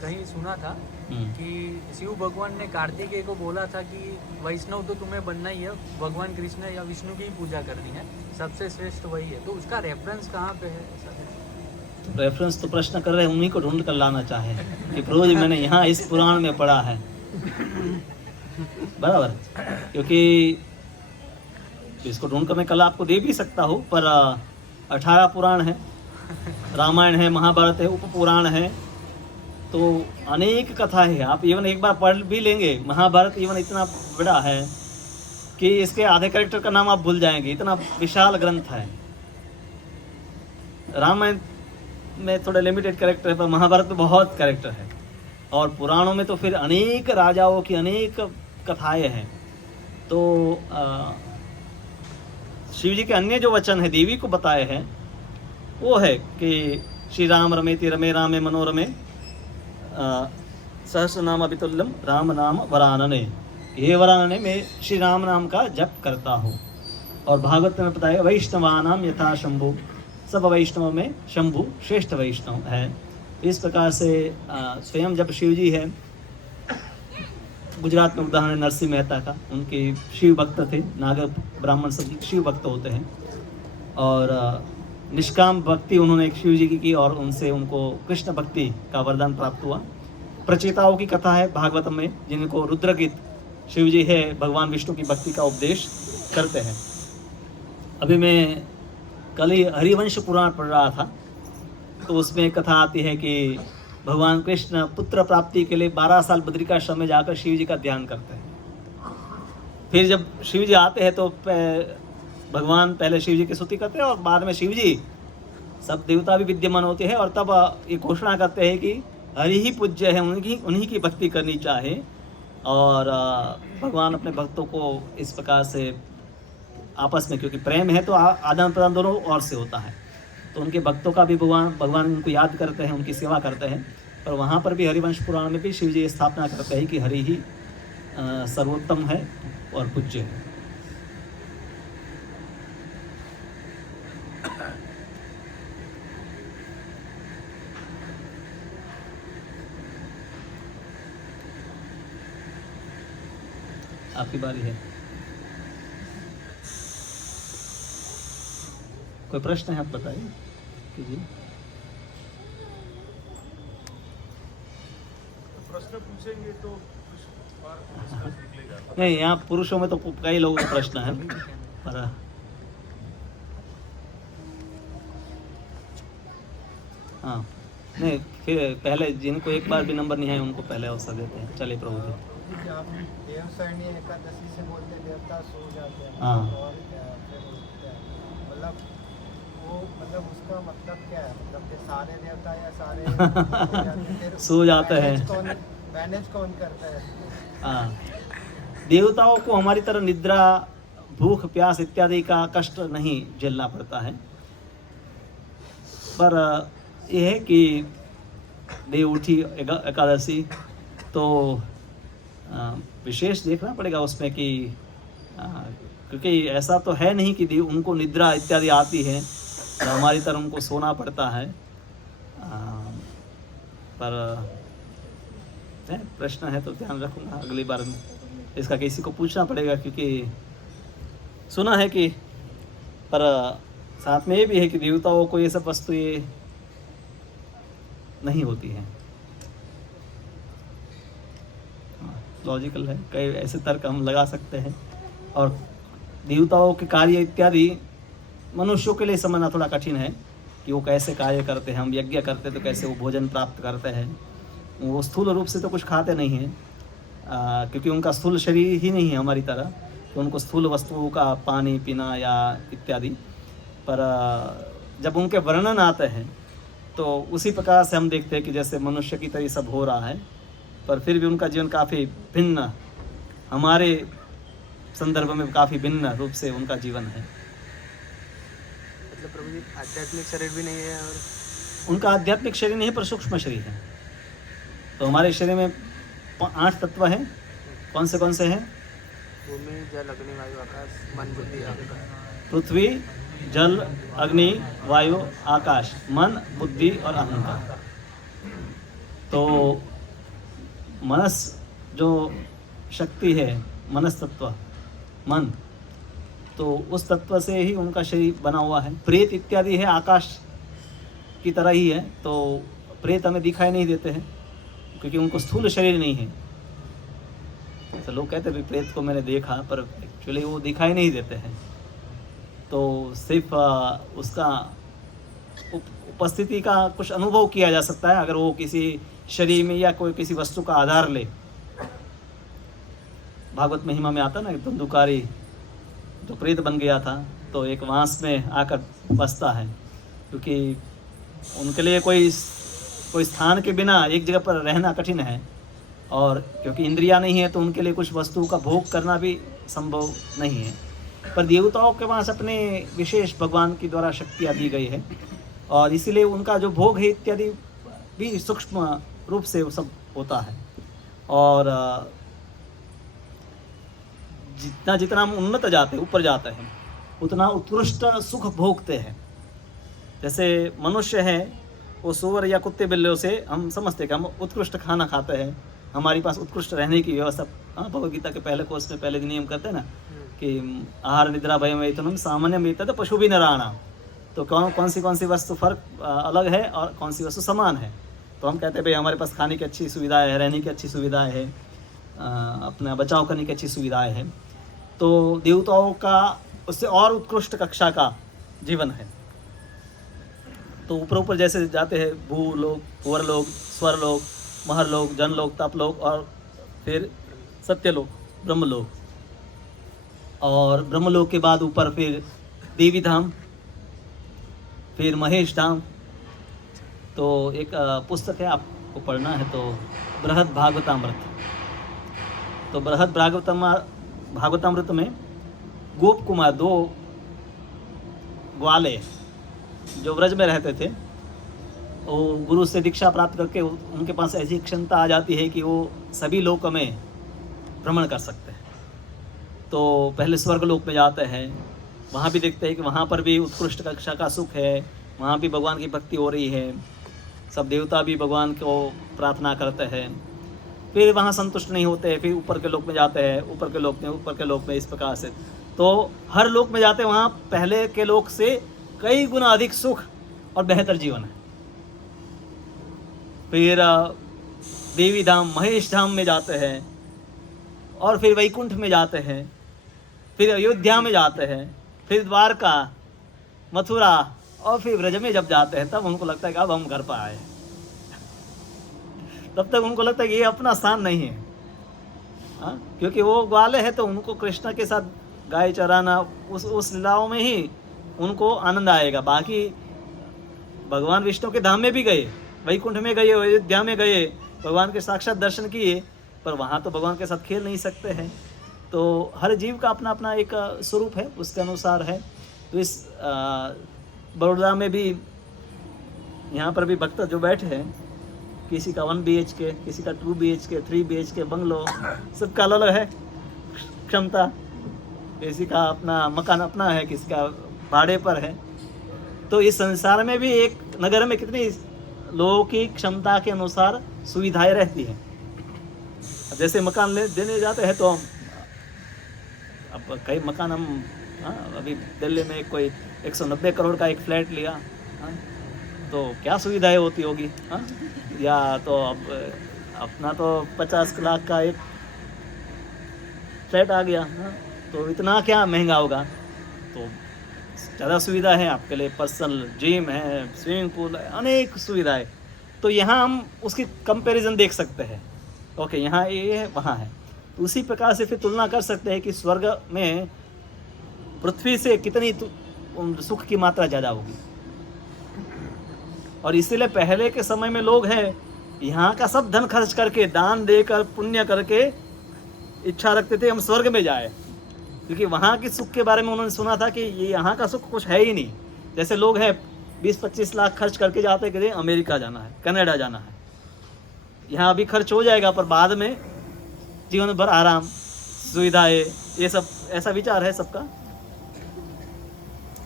कहीं सुना था कि शिव भगवान ने कार्तिकेय को बोला था कि वैष्णव तो तुम्हें बनना ही है, भगवान कृष्ण या विष्णु की ही पूजा करनी है, सबसे श्रेष्ठ वही है। तो उसका रेफरेंस कहाँ पे है? रेफरेंस तो प्रश्न कर रहे हैं, उन्हीं को ढूंढ कर लाना चाहे कि प्रभु जी मैंने यहाँ इस पुराण में पढ़ा है, बराबर, क्योंकि इसको ढूंढ कर मैं कल आपको दे भी सकता हूँ, पर 18 पुराण है, रामायण है, महाभारत है, उप पुराण है, तो अनेक कथा है। आप इवन एक बार पढ़ भी लेंगे, महाभारत इवन इतना बड़ा है कि इसके आधे कैरेक्टर का नाम आप भूल जाएंगे, इतना विशाल ग्रंथ है। रामायण में थोड़े लिमिटेड कैरेक्टर है, पर महाभारत में बहुत कैरेक्टर है, और पुराणों में तो फिर अनेक राजाओं की अनेक कथाएं हैं। तो शिव जी के अन्य जो वचन है देवी को बताए हैं वो है कि श्री राम रमेति रमे रामे मनोरमे सहस्र नाम अभितुल्यम राम नाम वरानने, हे वरानने में श्री राम नाम का जप करता हूँ। और भागवत में बताया वैष्णवानाम यथा शंभु, सब वैष्णव में शंभु श्रेष्ठ वैष्णव है। इस प्रकार से स्वयं जब शिव जी है, गुजरात में उदाहरण नरसिंह मेहता का, उनके शिव भक्त थे, नागर ब्राह्मण सब शिव भक्त होते हैं, और निष्काम भक्ति उन्होंने एक शिव जी की और उनसे उनको कृष्ण भक्ति का वरदान प्राप्त हुआ। प्रचेताओं की कथा है भागवत में, जिनको रुद्रगीत शिव जी है भगवान विष्णु की भक्ति का उपदेश करते हैं। अभी मैं कल ही हरिवंश पुराण पढ़ रहा था, तो उसमें कथा आती है कि भगवान कृष्ण पुत्र प्राप्ति के लिए 12 साल बद्रिकाश्रम में जाकर शिव जी का ध्यान करते हैं। फिर जब शिव जी आते हैं तो भगवान पहले शिव जी की स्तुति करते हैं और बाद में शिव जी सब देवता भी विद्यमान होते हैं, और तब ये घोषणा करते हैं कि हरि ही पूज्य है, उन्हीं की भक्ति करनी चाहिए। और भगवान अपने भक्तों को इस प्रकार से आपस में, क्योंकि प्रेम है तो आदान प्रदान दोनों ओर से होता है, तो उनके भक्तों का भी भगवान उनको याद करते हैं, उनकी सेवा करते हैं। पर वहाँ पर भी हरिवंश पुराण में भी शिव जी स्थापना करते हैं कि हरि ही सर्वोत्तम है और पूज्य है। आपकी बारी है। कोई प्रश्न है आप बताइए कीजिए। प्रश्न पूछेंगे तो कुछ और डिस्कस निकलेगा। नहीं, यहाँ पुरुषों में तो कई लोगों का प्रश्न है, पर हाँ नहीं, फिर पहले जिनको एक बार भी नंबर नहीं है उनको पहले अवसर देते हैं। चलिए प्रभु जी। आप देवशरणी एकादशी से बोलते देवता सो जाते हैं, हाँ। और क्या फिर उठते हैं, मतलब वो मतलब उसका मतलब क्या है, मतलब कि सारे देवता या सारे फिर सो जाते हैं। मैनेज कौन करता है? हाँ, देवताओं को हमारी तरह निद्रा, भूख, प्यास इत्यादि का कष्ट नहीं झेलना पड़ता है, पर यह है कि देव उठी एकादशी तो विशेष देखना पड़ेगा उसमें कि क्योंकि ऐसा तो है नहीं कि उनको निद्रा इत्यादि आती है तो हमारी तरह उनको सोना पड़ता है। पर प्रश्न है तो ध्यान रखूँगा अगली बार में, इसका किसी को पूछना पड़ेगा, क्योंकि सुना है कि, पर साथ में ये भी है कि देवताओं को ये सब वस्तु ये नहीं होती है। लॉजिकल है, कई ऐसे तर्क हम लगा सकते हैं, और देवताओं के कार्य इत्यादि मनुष्यों के लिए समझना थोड़ा कठिन है कि वो कैसे कार्य करते हैं। हम यज्ञ करते तो कैसे वो भोजन प्राप्त करते हैं। वो स्थूल रूप से तो कुछ खाते नहीं हैं, क्योंकि उनका स्थूल शरीर ही नहीं है हमारी तरह, तो उनको स्थूल वस्तुओं का पानी पीना या इत्यादि। पर जब उनके वर्णन आते हैं तो उसी प्रकार से हम देखते हैं कि जैसे मनुष्य की तरह सब हो रहा है, पर फिर भी उनका जीवन काफ़ी भिन्न, हमारे संदर्भ में काफ़ी भिन्न रूप से उनका जीवन है। मतलब प्रभु जी आध्यात्मिक शरीर भी नहीं है, और उनका आध्यात्मिक शरीर नहीं है पर सूक्ष्म शरीर है। तो हमारे शरीर में 8 तत्व हैं। कौन से हैं? भूमि, जल, अग्नि, वायु, आकाश, मन, बुद्धि, अहंकार। पृथ्वी, जल, अग्नि, वायु, आकाश, मन, बुद्धि और अहंकार। तो मनस जो शक्ति है, मनस तत्व, मन, तो उस तत्व से ही उनका शरीर बना हुआ है। प्रेत इत्यादि है आकाश की तरह ही है, तो प्रेत हमें दिखाई नहीं देते हैं क्योंकि उनको स्थूल शरीर नहीं है। तो लोग कहते हैं प्रेत को मैंने देखा, पर एक्चुअली वो दिखाई नहीं देते हैं। तो सिर्फ उसका उपस्थिति का कुछ अनुभव किया जा सकता है अगर वो किसी शरीर में या कोई किसी वस्तु का आधार ले। भागवत महिमा में आता ना, धुंधुकारी जो प्रेत बन गया था तो एक वांस में आकर बसता है, क्योंकि उनके लिए कोई स्थान के बिना एक जगह पर रहना कठिन है, और क्योंकि इंद्रियां नहीं है तो उनके लिए कुछ वस्तुओं का भोग करना भी संभव नहीं है। पर देवताओं के पास अपने विशेष भगवान की द्वारा शक्तियाँ दी गई है, और इसीलिए उनका जो भोग है इत्यादि भी सूक्ष्म रूप से वो सब होता है। और जितना हम उन्नत जाते ऊपर जाते हैं उतना उत्कृष्ट सुख भोगते हैं। जैसे मनुष्य है, वो सुअर या कुत्ते बिल्लियों से हम समझते हैं कि हम उत्कृष्ट खाना खाते हैं, हमारे पास उत्कृष्ट रहने की व्यवस्था। भगवद गीता के पहले कोर्स में पहले नियम करते हैं ना कि आहार निद्रा भय मैथुनम सामान्य मिलता तो पशु भी नराणा। तो कौन सी वस्तु फर्क अलग है और कौन सी वस्तु समान है। तो हम कहते हैं भाई हमारे पास खाने की अच्छी सुविधाएं है, रहने की अच्छी सुविधाएं है, अपना बचाव करने की अच्छी सुविधाएं हैं। तो देवताओं का उससे और उत्कृष्ट कक्षा का जीवन है, तो ऊपर ऊपर जैसे जाते हैं भूलोक, वरलोक, स्वरलोक, महरलोक, जनलोक, तपलोक और फिर सत्यलोक, ब्रह्मलोक। और ब्रह्मलोक के बाद ऊपर फिर देवी धाम, फिर महेश धाम। तो एक पुस्तक है, आपको पढ़ना है तो बृहद भागवतामृत। तो बृहद भागवतामृत में गोप कुमार, 2 ग्वाले जो व्रज में रहते थे, वो गुरु से दीक्षा प्राप्त करके उनके पास ऐसी क्षमता आ जाती है कि वो सभी लोकों में भ्रमण कर सकते हैं। तो पहले स्वर्ग लोक में जाते हैं, वहाँ भी देखते हैं कि वहाँ पर भी उत्कृष्ट कक्षा का सुख है, वहाँ भी भगवान की भक्ति हो रही है, सब देवता भी भगवान को प्रार्थना करते हैं। फिर वहाँ संतुष्ट नहीं होते, फिर ऊपर के लोक में जाते हैं, ऊपर के लोक में इस प्रकार से। तो हर लोक में जाते हैं, वहाँ पहले के लोक से कई गुना अधिक सुख और बेहतर जीवन है। फिर देवी धाम, महेश धाम में जाते हैं, और फिर वैकुंठ में जाते हैं, फिर अयोध्या में जाते हैं, फिर द्वारका, मथुरा और फिर ब्रज में जब जाते हैं तब उनको लगता है कि अब हम घर पर आए। तब तक उनको लगता है कि ये अपना स्थान नहीं है। हाँ, क्योंकि वो ग्वाले हैं तो उनको कृष्ण के साथ गाय चराना, उस लीलाओं में ही उनको आनंद आएगा। बाकी भगवान विष्णु के धाम में भी गए, वैकुंठ में गए, अयोध्या में गए, भगवान के साक्षात दर्शन किए, पर वहाँ तो भगवान के साथ खेल नहीं सकते हैं। तो हर जीव का अपना अपना एक स्वरूप है, उसके अनुसार है। तो इस बड़ौदा में भी, यहाँ पर भी भक्त जो बैठे हैं, किसी का 1 BHK, किसी का 2 BHK, 3 BHK बंगलो, सबका अलग है क्षमता। किसी का अपना मकान अपना है, किसी का भाड़े पर है। तो इस संसार में भी एक नगर में कितनी लोगों की क्षमता के अनुसार सुविधाएं रहती हैं। जैसे मकान देने जाते हैं तो अब कई मकान हम, अभी दिल्ली में कोई 190 करोड़ का एक फ्लैट लिया, तो क्या सुविधाएं होती होगी। या तो अब अपना तो 50 लाख का एक फ्लैट आ गया, तो इतना क्या महंगा होगा। तो ज़्यादा सुविधा है आपके लिए, पर्सनल जिम है, स्विमिंग पूल है, अनेक सुविधाएं। तो यहाँ हम उसकी कंपैरिजन देख सकते हैं, ओके यहाँ ये है, वहाँ है। तो उसी प्रकार से फिर तुलना कर सकते हैं कि स्वर्ग में पृथ्वी से कितनी सुख की मात्रा ज़्यादा होगी। और इसीलिए पहले के समय में लोग हैं, यहाँ का सब धन खर्च करके, दान देकर, पुण्य करके इच्छा रखते थे हम स्वर्ग में जाए, क्योंकि वहाँ के सुख के बारे में उन्होंने सुना था कि ये यहाँ का सुख कुछ है ही नहीं। जैसे लोग हैं 20-25 लाख खर्च करके जाते कि अमेरिका जाना है, कनाडा जाना है, यहाँ अभी खर्च हो जाएगा पर बाद में जीवन भर आराम, सुविधाएं, ये सब ऐसा विचार है सबका।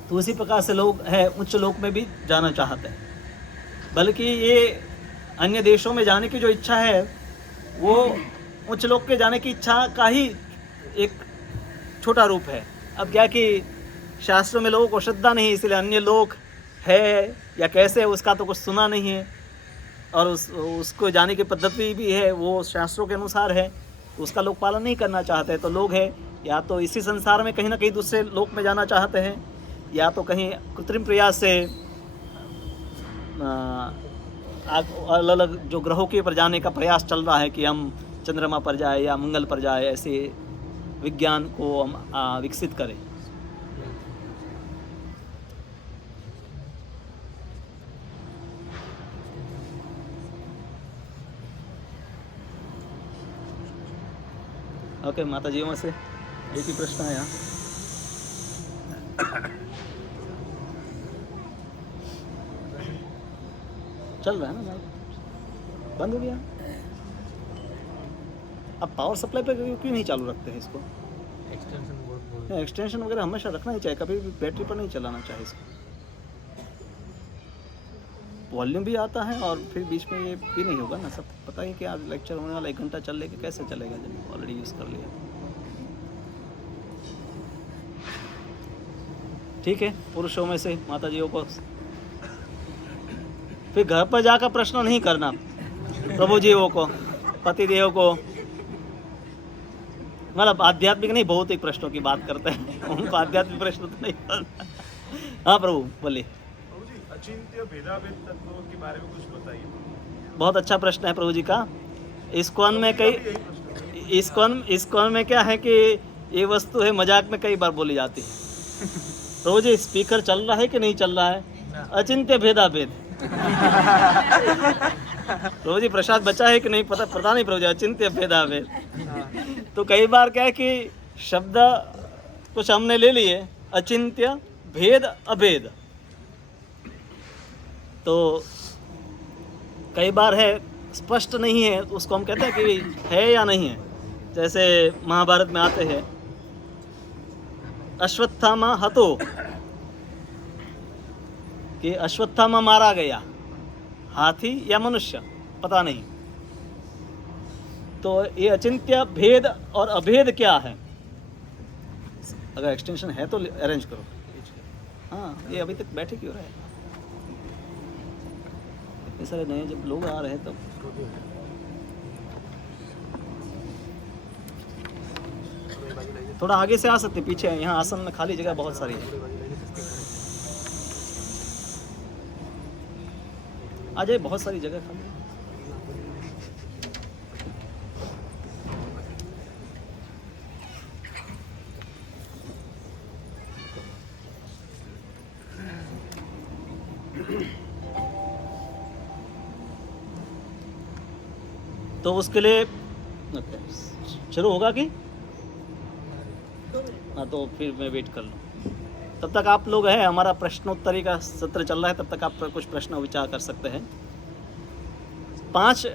तो उसी प्रकार से लोग हैं उच्च लोक में भी जाना चाहते हैं। बल्कि ये अन्य देशों में जाने की जो इच्छा है वो उच्च लोक के जाने की इच्छा का ही एक छोटा रूप है। अब क्या कि शास्त्रों में लोगों को श्रद्धा नहीं, इसलिए अन्य लोक है या कैसे है उसका तो कुछ सुना नहीं है, और उसको जाने की पद्धति भी है वो शास्त्रों के अनुसार है, उसका लोग पालन नहीं करना चाहते हैं। तो लोग हैं या तो इसी संसार में कहीं ना कहीं दूसरे लोक में जाना चाहते हैं, या तो कहीं कृत्रिम प्रयास से अलग अलग जो ग्रहों के पर जाने का प्रयास चल रहा है कि हम चंद्रमा पर जाए या मंगल पर जाए, ऐसे विज्ञान को हम विकसित करें। ओके माता जी में से एक ही प्रश्न है यहाँ। चल रहा है ना, बंद हो गया। अब पावर सप्लाई पे क्यों नहीं चालू रखते हैं इसको? एक्सटेंशन वगैरह हमेशा रखना ही चाहिए, कभी भी बैटरी पर नहीं चलाना चाहिए इसको। वॉल्यूम भी आता है और फिर बीच में ये भी नहीं होगा ना, सब पता ही कि आज लेक्चर होने वाला 1 घंटा चल लेके कैसे चलेगा जब ऑलरेडी यूज़ कर लिया। ठीक है, पुरुषों में से माता जियों को फिर घर पर जाकर प्रश्न नहीं करना, प्रभु जीवों को, पति देव को, मतलब आध्यात्मिक नहीं, भौतिक प्रश्नों की बात करते हैं, उनको आध्यात्मिक प्रश्न तो नहीं करना। हाँ प्रभु बोलिए। अचिंत्य भेदाभेद तत्वों के बारे में कुछ बताइए। बहुत अच्छा प्रश्न है प्रभु जी का। इस्कॉन में कई इस्कॉन में क्या है कि ये वस्तु है मजाक में कई बार बोली जाती है। प्रभु जी स्पीकर चल रहा है कि नहीं चल रहा है? अचिंत्य भेदाभेद। प्रभु जी प्रसाद बचा है कि नहीं पता नहीं प्रभु जी, अचिंत्य भेदाभेद। तो कई बार क्या है कि शब्द कुछ हमने ले लिए, अचिंत्य भेद अभेद, तो कई बार है स्पष्ट नहीं है, तो उसको हम कहते हैं कि है या नहीं है। जैसे महाभारत में आते हैं, अश्वत्थामा हतो, कि अश्वत्थामा मारा गया, हाथी या मनुष्य पता नहीं। तो ये अचिंत्य भेद और अभेद क्या है? अगर एक्सटेंशन है तो अरेंज करो। हाँ, ये अभी तक बैठे क्यों रहे? इतने सारे नए जब लोग आ रहे हैं तब थोड़ा आगे से आ सकते, पीछे यहाँ आसन में खाली जगह बहुत सारी है। आ जाए, बहुत सारी जगह खाली है। तो उसके लिए शुरू होगा कि हाँ, तो फिर मैं वेट कर लूँ। तब तक आप लोग हैं, हमारा प्रश्नोत्तरी का सत्र चल रहा है, तब तक आप कुछ प्रश्न विचार कर सकते हैं। 5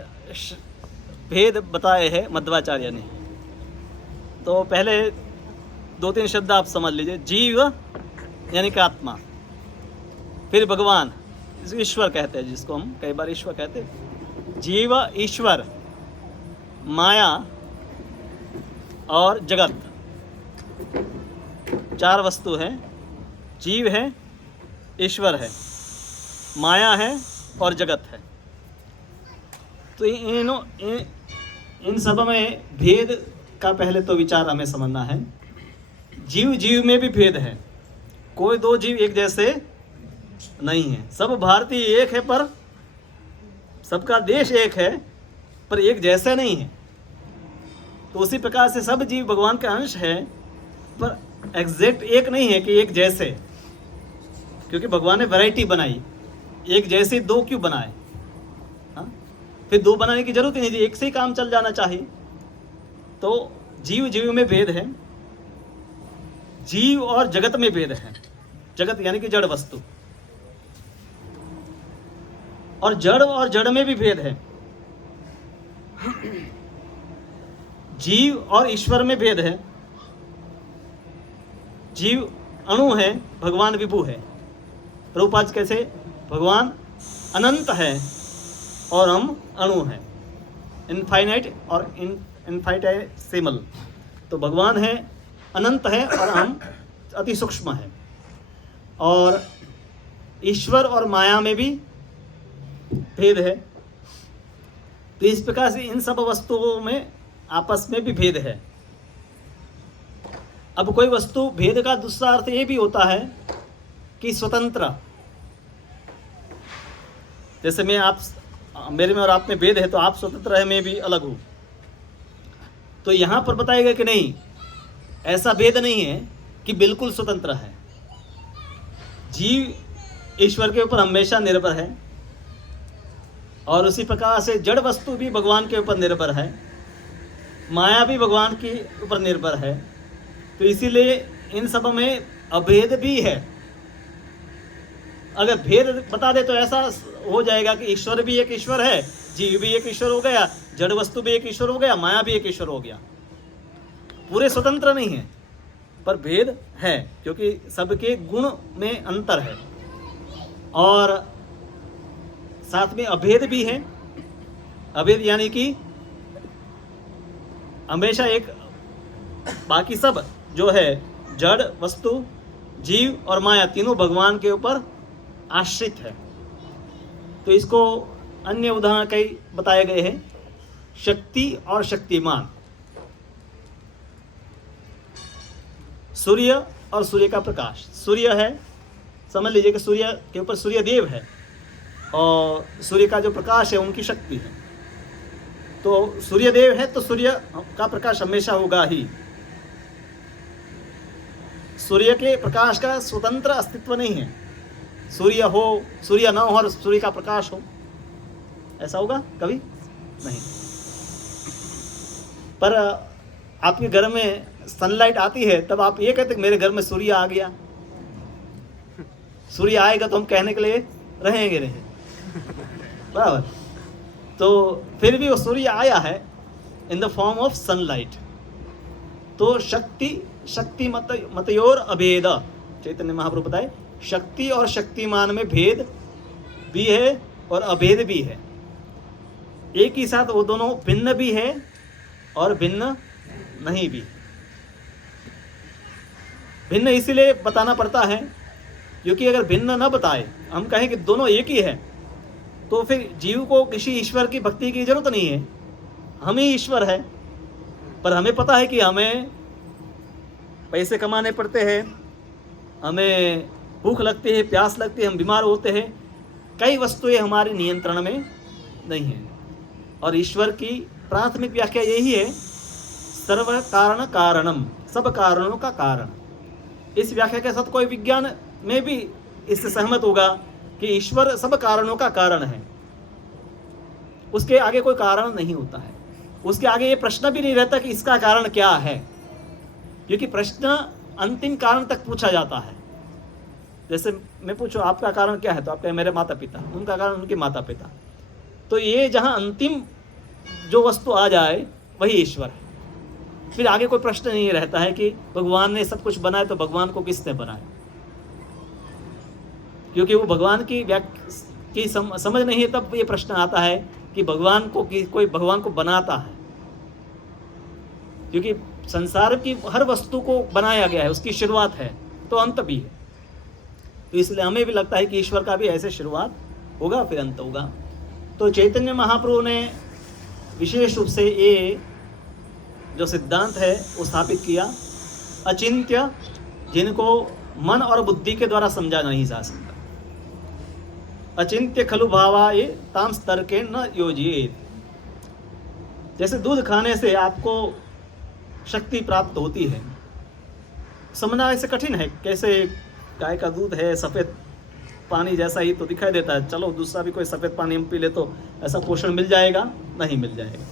भेद बताए हैं मध्वाचार्य ने। तो पहले 2-3 शब्द आप समझ लीजिए। जीव यानी कि आत्मा, फिर भगवान, ईश्वर कहते हैं, जिसको हम कई बार ईश्वर कहते हैं। जीव, ईश्वर, माया और जगत, 4 वस्तु हैं। जीव है, ईश्वर है, माया है और जगत है। तो इन सब में भेद का पहले तो विचार हमें समझना है। जीव जीव में भी भेद है। कोई 2 जीव एक जैसे नहीं है। सब भारतीय एक है, पर सबका देश एक है, पर एक जैसे नहीं है। तो उसी प्रकार से सब जीव भगवान का अंश है, पर एग्जैक्ट एक नहीं है कि एक जैसे, क्योंकि भगवान ने वैरायटी बनाई। एक जैसे 2 क्यों बनाए? हाँ, फिर 2 बनाने की जरूरत ही नहीं थी, एक से ही काम चल जाना चाहिए। तो जीव जीव में भेद है, जीव और जगत में भेद है। जगत यानी कि जड़ वस्तु, और जड़ में भी भेद है। जीव और ईश्वर में भेद है। जीव अणु है, भगवान विभु है। प्रभुपाद कैसे? भगवान अनंत है और हम अणु हैं, इनफाइनाइट और इनफाइनिटेसिमल। तो भगवान है, अनंत है, और हम अति सूक्ष्म है। और ईश्वर और माया में भी भेद है। तो इस प्रकार से इन सब वस्तुओं में आपस में भी भेद है। अब कोई वस्तु, भेद का दूसरा अर्थ ये भी होता है कि स्वतंत्र। जैसे मेरे में और आप में भेद है, तो आप स्वतंत्र है, मैं भी अलग हूं। तो यहां पर बताएगा कि नहीं, ऐसा भेद नहीं है कि बिल्कुल स्वतंत्र है। जीव ईश्वर के ऊपर हमेशा निर्भर है, और उसी प्रकार से जड़ वस्तु भी भगवान के ऊपर निर्भर है, माया भी भगवान के ऊपर निर्भर है। तो इसीलिए इन सब में अभेद भी है। अगर भेद बता दे तो ऐसा हो जाएगा कि ईश्वर भी एक ईश्वर है, जीव भी एक ईश्वर हो गया, जड़ वस्तु भी एक ईश्वर हो गया, माया भी एक ईश्वर हो गया। पूरे स्वतंत्र नहीं है, पर भेद है, क्योंकि सबके गुण में अंतर है। और साथ में अभेद भी है। अभेद यानी कि हमेशा एक, बाकी सब जो है जड़ वस्तु, जीव और माया, तीनों भगवान के ऊपर आश्रित है। तो इसको अन्य उदाहरण कई बताए गए हैं। शक्ति और शक्तिमान, सूर्य और सूर्य का प्रकाश। सूर्य है समझ लीजिए कि सूर्य के ऊपर सूर्य देव है और सूर्य का जो प्रकाश है उनकी शक्ति है। तो सूर्य देव है तो सूर्य का प्रकाश हमेशा होगा ही। सूर्य के प्रकाश का स्वतंत्र अस्तित्व नहीं है। सूर्य हो, सूर्य न हो और सूर्य का प्रकाश हो, ऐसा होगा कभी नहीं। पर आपके घर में सनलाइट आती है तब आप ये कहते कि मेरे घर में सूर्य आ गया। सूर्य आएगा तो हम कहने के लिए रहेंगे नहीं, बराबर। तो फिर भी वो सूर्य आया है in the form of sunlight. तो शक्ति मतयोर अभेद, चैतन्य महाप्रभु बताए शक्ति और शक्तिमान में भेद भी है और अभेद भी है। एक ही साथ वो दोनों भिन्न भी है और भिन्न नहीं भी। भिन्न इसीलिए बताना पड़ता है क्योंकि अगर भिन्न न बताए, हम कहें कि दोनों एक ही है, तो फिर जीव को किसी ईश्वर की भक्ति की जरूरत नहीं है। हम ही ईश्वर है। पर हमें पता है कि हमें पैसे कमाने पड़ते हैं, हमें भूख लगती है, प्यास लगती है, हम बीमार होते हैं। कई वस्तुएं हमारे नियंत्रण में नहीं है। और ईश्वर की प्राथमिक व्याख्या यही है, सर्व कारण कारणम, सब कारणों का कारण। इस व्याख्या के साथ कोई विज्ञान में भी इससे सहमत होगा कि ईश्वर सब कारणों का कारण है। उसके आगे कोई कारण नहीं होता है। उसके आगे ये प्रश्न भी नहीं रहता कि इसका कारण क्या है, क्योंकि प्रश्न अंतिम कारण तक पूछा जाता है। जैसे मैं पूछूं आपका कारण क्या है, तो आप कहें मेरे माता पिता, उनका कारण उनके माता पिता। तो ये जहां अंतिम जो वस्तु आ जाए वही ईश्वर है। फिर आगे कोई प्रश्न नहीं रहता है कि भगवान ने सब कुछ बनाया तो भगवान को किसने बनाया, क्योंकि वो भगवान की समझ नहीं है। तब ये प्रश्न आता है कि भगवान को कोई भगवान को बनाता है, क्योंकि संसार की हर वस्तु को बनाया गया है, उसकी शुरुआत है तो अंत भी है। तो इसलिए हमें भी लगता है कि ईश्वर का भी ऐसे शुरुआत होगा फिर अंत होगा। तो चैतन्य महाप्रभु ने विशेष रूप से ये जो सिद्धांत है वो स्थापित किया, अचिंत्य, जिनको मन और बुद्धि के द्वारा समझा नहीं जा सकता। अचिंत्य खलु भावाये ताम स्तर के न योजित। जैसे दूध खाने से आपको शक्ति प्राप्त होती है, समझना ऐसे कठिन है। कैसे गाय का दूध है, सफ़ेद पानी जैसा ही तो दिखाई देता है, चलो दूसरा भी कोई सफ़ेद पानी हम पी ले तो ऐसा पोषण मिल जाएगा, नहीं मिल जाएगा।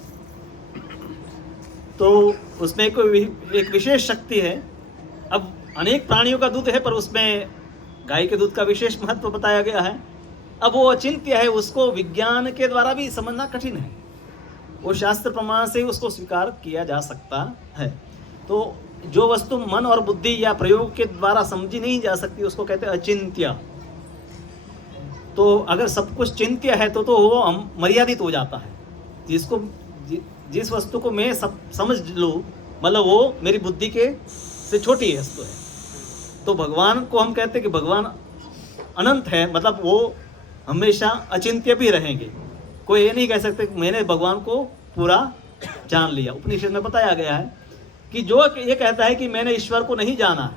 तो उसमें कोई एक विशेष शक्ति है। अब अनेक प्राणियों का दूध है पर उसमें गाय के दूध का विशेष महत्व बताया गया है। अब वो अचिंत्य है, उसको विज्ञान के द्वारा भी समझना कठिन है, वो शास्त्र प्रमाण से उसको स्वीकार किया जा सकता है। तो जो वस्तु मन और बुद्धि या प्रयोग के द्वारा समझी नहीं जा सकती उसको कहते हैं अचिंत्य। तो अगर सब कुछ चिंत्य है तो वो मर्यादित हो जाता है। जिस वस्तु को मैं समझ लूँ, मतलब वो मेरी बुद्धि के से छोटी वस्तु है। तो भगवान को हम कहते हैं कि भगवान अनंत है, मतलब वो हमेशा अचिंत्य भी रहेंगे। कोई ये नहीं कह सकते कि मैंने भगवान को पूरा जान लिया। उपनिषद में बताया गया है कि जो ये कहता है कि मैंने ईश्वर को नहीं जाना,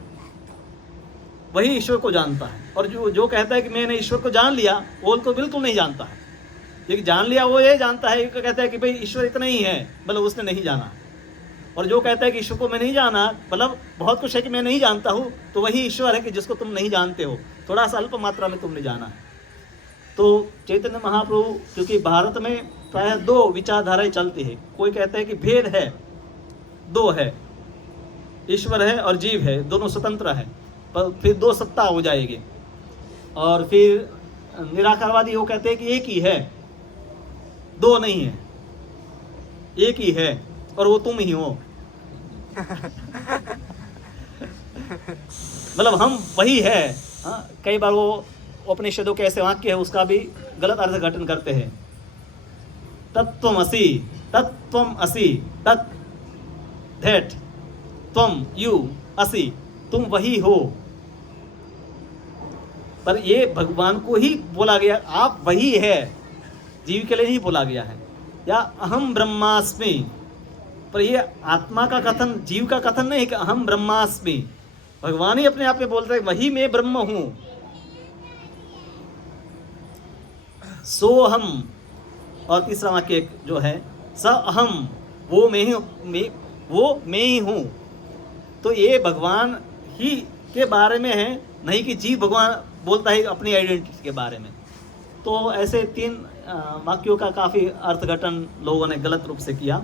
वही ईश्वर को जानता है। और जो कहता है कि मैंने ईश्वर को जान लिया, वो उनको बिल्कुल नहीं जानता है। लेकिन जान लिया वो ये जानता है, कहता है कि भाई ईश्वर इतना ही है, मतलब उसने नहीं जाना। और जो कहता है कि ईश्वर को मैं नहीं जाना, मतलब बहुत कुछ है कि मैं नहीं जानता हूँ, तो वही ईश्वर है कि जिसको तुम नहीं जानते हो, थोड़ा सा अल्प मात्रा में तुमने जाना है। तो चैतन्य महाप्रभु, क्योंकि भारत में प्रायः दो विचारधाराएं चलती है। कोई कहता है कि भेद है, दो है, ईश्वर है और जीव है, दोनों स्वतंत्र है, पर फिर दो सत्ता हो जाएगी। और फिर निराकारवादी वो कहते हैं कि एक ही है, दो नहीं है, एक ही है और वो तुम ही हो। मतलब हम वही है। हाँ, कई बार वो उपनिषदों के ऐसे वाक्य है उसका भी गलत अर्थघटन करते हैं। तत्त्वमसि, तत्त्वम असि, तत् दैट, त्वम यू, असि तुम वही हो। पर ये भगवान को ही बोला गया, आप वही है, जीव के लिए नहीं बोला गया है। या अहम ब्रह्मास्मि, पर ये आत्मा का कथन, जीव का कथन नहीं कि अहम ब्रह्मास्मि। भगवान ही अपने आप में बोलते हैं वही मैं ब्रह्म हूँ। सोहम, और तीसरा वाक्य जो है स अहम, वो मैं ही हूँ। तो ये भगवान ही के बारे में है, नहीं कि जीव भगवान बोलता है अपनी आइडेंटिटी के बारे में। तो ऐसे 3 वाक्यों का काफ़ी अर्थघटन लोगों ने गलत रूप से किया।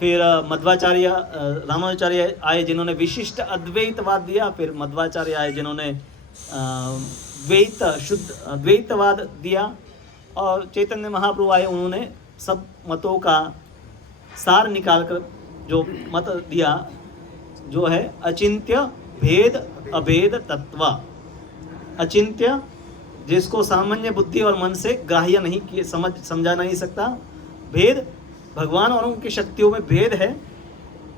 फिर मध्वाचार्य रामानुजाचार्य आए जिन्होंने विशिष्ट अद्वैतवाद दिया, फिर मध्वाचार्य आए जिन्होंने द्वैतवाद दिया, और चैतन्य महाप्रभु आए उन्होंने सब मतों का सार निकालकर जो मत दिया, जो है अचिंत्य भेद अभेद तत्व। अचिंत्य जिसको सामान्य बुद्धि और मन से ग्राह्य नहीं समझा नहीं सकता। भेद, भगवान और उनकी शक्तियों में भेद है,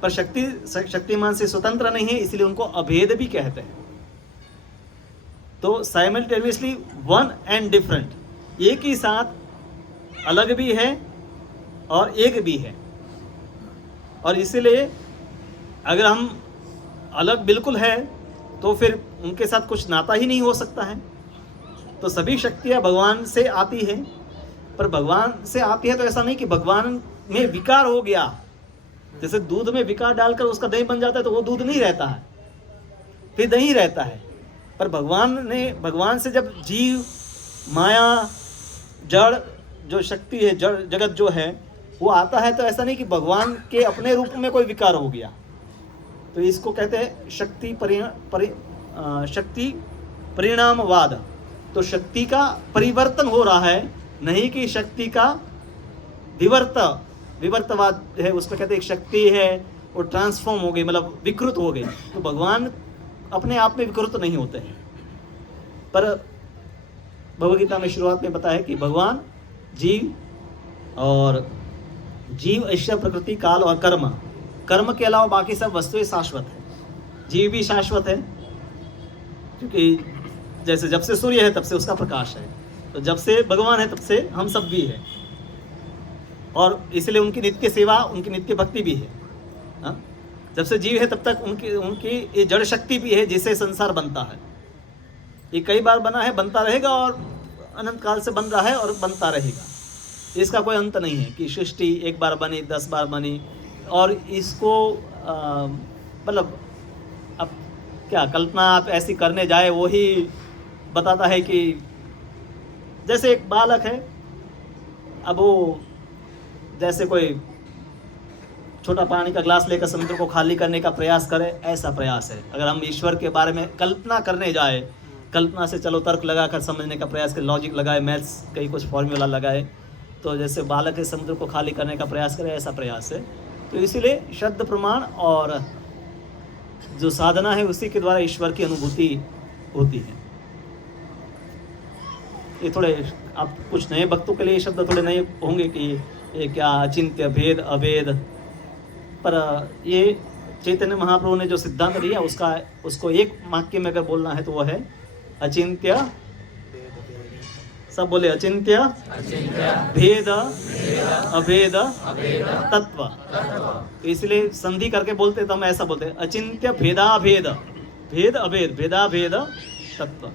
पर शक्तिमान से स्वतंत्र नहीं है, इसलिए उनको अभेद भी कहते हैं। तो साइमल्टेनियसली वन एंड डिफरेंट, एक ही साथ अलग भी है और एक भी है। और इसीलिए अगर हम अलग बिल्कुल है तो फिर उनके साथ कुछ नाता ही नहीं हो सकता है। तो सभी शक्तियाँ भगवान से आती हैं, पर भगवान से आती है तो ऐसा नहीं कि भगवान में विकार हो गया। जैसे दूध में विकार डालकर उसका दही बन जाता है तो वो दूध नहीं रहता है, फिर दही रहता है। पर भगवान से जब जीव, माया, जड़ जो शक्ति है, जड़ जगत जो है वो आता है, तो ऐसा नहीं कि भगवान के अपने रूप में कोई विकार हो गया। तो इसको कहते हैं शक्ति परिणामवाद। तो शक्ति का परिवर्तन हो रहा है, नहीं कि शक्ति का विवर्तवाद है। उसमें कहते हैं एक शक्ति है वो ट्रांसफॉर्म हो गई, मतलब विकृत हो गई। तो भगवान अपने आप में विकृत नहीं होते हैं। पर भगवद्गीता में शुरुआत में बताया है कि भगवान, जीव, ईश्वर, प्रकृति, काल और कर्म के अलावा बाकी सब वस्तुएं शाश्वत है। जीव भी शाश्वत है, क्योंकि जैसे जब से सूर्य है तब से उसका प्रकाश है, तो जब से भगवान है तब से हम सब भी है। और इसलिए उनकी नित्य सेवा, उनकी नित्य भक्ति भी है। हा? जब से जीव है तब तक उनकी ये जड़ शक्ति भी है, जिससे संसार बनता है। ये कई बार बना है, बनता रहेगा, और अनंत काल से बन रहा है और बनता रहेगा। इसका कोई अंत नहीं है कि सृष्टि एक बार बनी, 10 बार बनी। और इसको मतलब अब क्या कल्पना आप ऐसी करने जाए, वो ही बताता है कि जैसे एक बालक है, अब वो जैसे कोई छोटा पानी का ग्लास लेकर समुद्र को खाली करने का प्रयास करे, ऐसा प्रयास है। अगर हम ईश्वर के बारे में कल्पना करने जाए, कल्पना से चलो तर्क लगाकर समझने का प्रयास करें, लॉजिक लगाए, मैथ्स कहीं कुछ फॉर्मूला लगाए, तो जैसे बालक है समुद्र को खाली करने का प्रयास करे, ऐसा प्रयास है। तो इसीलिए शब्द प्रमाण और जो साधना है उसी के द्वारा ईश्वर की अनुभूति होती है। ये थोड़े आप कुछ नए भक्तों के लिए ये शब्द थोड़े नए होंगे कि ये क्या अचिंत्य, भेद, अभेद, पर ये चैतन्य महाप्रभु ने जो सिद्धांत दिया उसको एक वाक्य में अगर बोलना है तो वो है अचिंत्य, सब बोले अचिंत्य भेद अभेद तत्व। तो इसलिए संधि करके बोलते तो हम ऐसा बोलते हैं अचिंत्य भेदाभेद, भेद अभेद, भेदाभेद तत्व।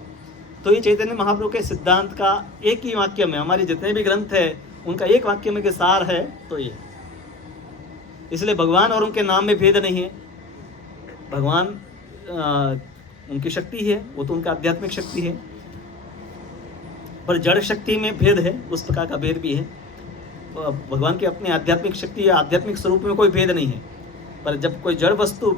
तो ये चैतन्य महाप्रभु के सिद्धांत का एक ही वाक्य में, हमारे जितने भी ग्रंथ है उनका एक वाक्य में के सार है। तो ये इसलिए भगवान और उनके नाम में भेद नहीं है। भगवान उनकी शक्ति है, वो तो उनका आध्यात्मिक शक्ति है, पर जड़ शक्ति में भेद है, उस प्रकार का भेद भी है। भगवान की अपनी आध्यात्मिक शक्ति या आध्यात्मिक स्वरूप में कोई भेद नहीं है। पर जब कोई जड़ वस्तु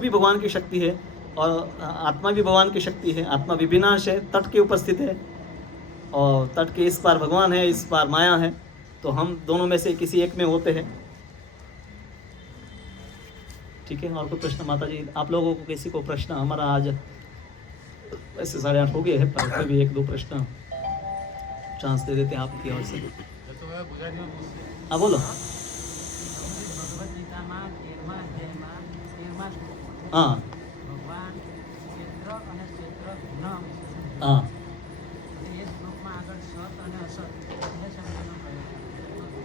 भी भगवान की शक्ति है और आत्मा भी भगवान की शक्ति है। आत्मा विभिन्नांश है, तट के उपस्थित है, और तट के इस पार भगवान है, इस पार माया है। तो हम दोनों में से किसी एक में होते हैं। ठीक है, और कोई प्रश्न माता जी आप लोगों को, किसी को प्रश्न? हमारा आज वैसे 8:30 हो गए हैं, पर फिर भी 1-2 प्रश्न चांस दे देते हैं आपकी ओर से। हाँ बोलो। हाँ हाँ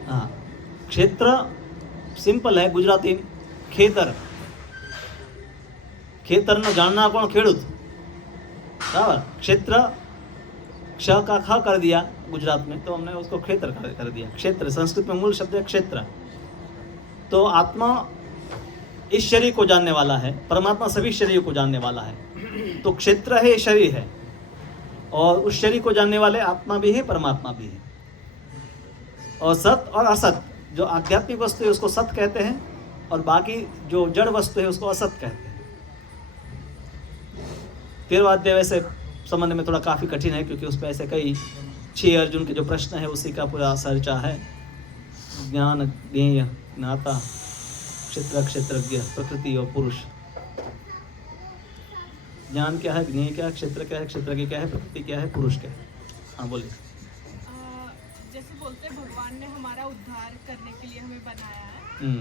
हाँ, क्षेत्र सिंपल है गुजराती खेतर। खेतर जानना कौन? खेडूत। बराबर। क्षेत्र क्ष का ख कर दिया, गुजरात में, तो हमने उसको क्षेत्र कर दिया। क्षेत्र संस्कृत में मूल शब्द है क्षेत्र। तो आत्मा इस शरीर को जानने वाला है, परमात्मा सभी शरीर को जानने वाला है। तो क्षेत्र है, शरीर है, और उस शरीर को जानने वाले आत्मा भी है, परमात्मा भी है। और सत और असत, जो आध्यात्मिक वस्तु है उसको सत कहते हैं, और बाकी जो जड़ वस्तु है उसको असत कहते हैं। 13वां अध्याय वैसे संबंध में थोड़ा काफ़ी कठिन है, क्योंकि उसमें ऐसे कई 6 अर्जुन के जो प्रश्न है उसी का पूरा चर्चा है। ज्ञान, ज्ञेय, ज्ञाता, क्षेत्र, क्षेत्रज्ञ, प्रकृति और पुरुष। ज्ञान क्या है, ज्ञेय क्या है, क्षेत्र क्या है, क्षेत्रज्ञ क्या है, प्रकृति क्या है, पुरुष क्या है। हाँ बोलिए। जैसे बोलते हैं भगवान ने हमारा उद्धार करने के लिए हमें बनाया है,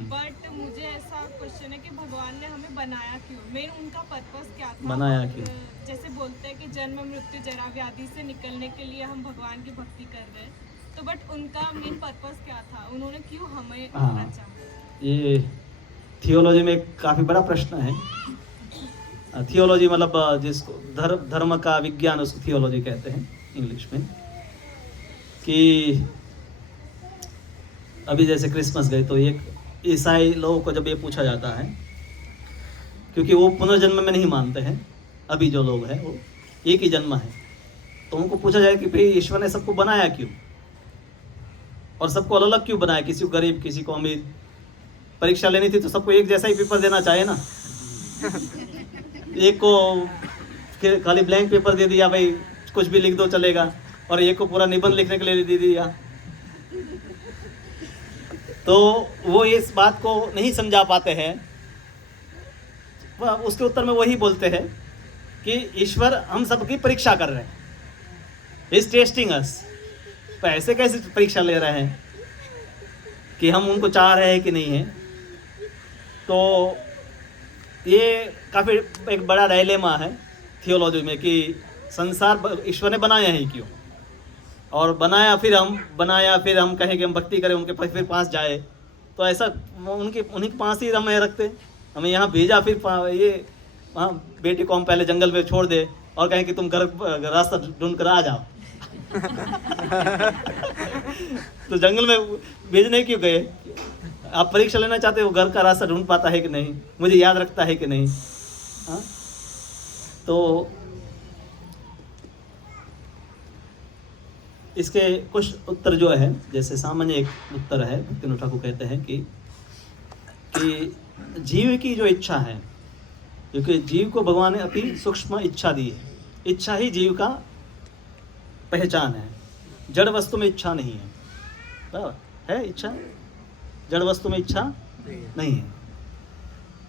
बट मुझे ऐसा क्वेश्चन है कि भगवान ने हमें बनाया क्यों, मेन उनका पर्पस क्या था, बनाया क्यों? जैसे बोलते हैं कि जन्म मृत्यु जरा व्याधि से निकलने के लिए हम भगवान की भक्ति कर रहे हैं, तो बट उनका मेन पर्पस क्या था, उन्होंने क्यों हमें बनाना चाहा? ये थियोलॉजी में काफ़ी बड़ा प्रश्न है। थियोलॉजी मतलब जिसको धर्म का विज्ञान, उसको थियोलॉजी कहते हैं इंग्लिश में। कि अभी जैसे क्रिसमस गए तो एक ईसाई लोगों को जब ये पूछा जाता है, क्योंकि वो पुनर्जन्म में नहीं मानते हैं, अभी जो लोग हैं वो एक ही जन्म है, तो उनको पूछा जाए कि भाई ईश्वर ने सबको बनाया क्यों, और सबको अलग अलग क्यों बनाया, किसी को गरीब किसी को अमीर। परीक्षा लेनी थी तो सबको एक जैसा ही पेपर देना चाहिए ना। एक को खाली ब्लैंक पेपर दे दिया, भाई कुछ भी लिख दो चलेगा, और एक को पूरा निबंध लिखने के लिए दे दिया। तो वो इस बात को नहीं समझा पाते हैं। उसके उत्तर में वही बोलते हैं कि ईश्वर हम सबकी परीक्षा कर रहे हैं, इज टेस्टिंग अस। तो ऐसे कैसे परीक्षा ले रहे हैं कि हम उनको चाह रहे हैं कि नहीं है। तो ये काफ़ी एक बड़ा डायलेमा है थियोलॉजी में कि संसार ईश्वर ने बनाया ही क्यों, और बनाया फिर हम कहें कि हम भक्ति करें उनके फिर पास जाए। तो ऐसा उनके उन्हीं के पास ही हमें रखते, हमें यहाँ भेजा, फिर ये वहाँ बेटी को हम पहले जंगल में छोड़ दे और कहें कि तुम घर रास्ता ढूंढ कर आ जाओ। तो जंगल में भेजने क्यों गए? आप परीक्षा लेना चाहते हो घर का रास्ता ढूंढ पाता है कि नहीं, मुझे याद रखता है कि नहीं। हाँ, तो इसके कुछ उत्तर जो है, जैसे सामान्य एक उत्तर है, भक्तिनाथ ठाकुर कहते हैं कि जीव की जो इच्छा है, क्योंकि जीव को भगवान ने अति सूक्ष्म इच्छा दी है, इच्छा ही जीव का पहचान है। जड़ वस्तु में इच्छा नहीं है, बराबर है? इच्छा जड़ वस्तु में इच्छा नहीं है।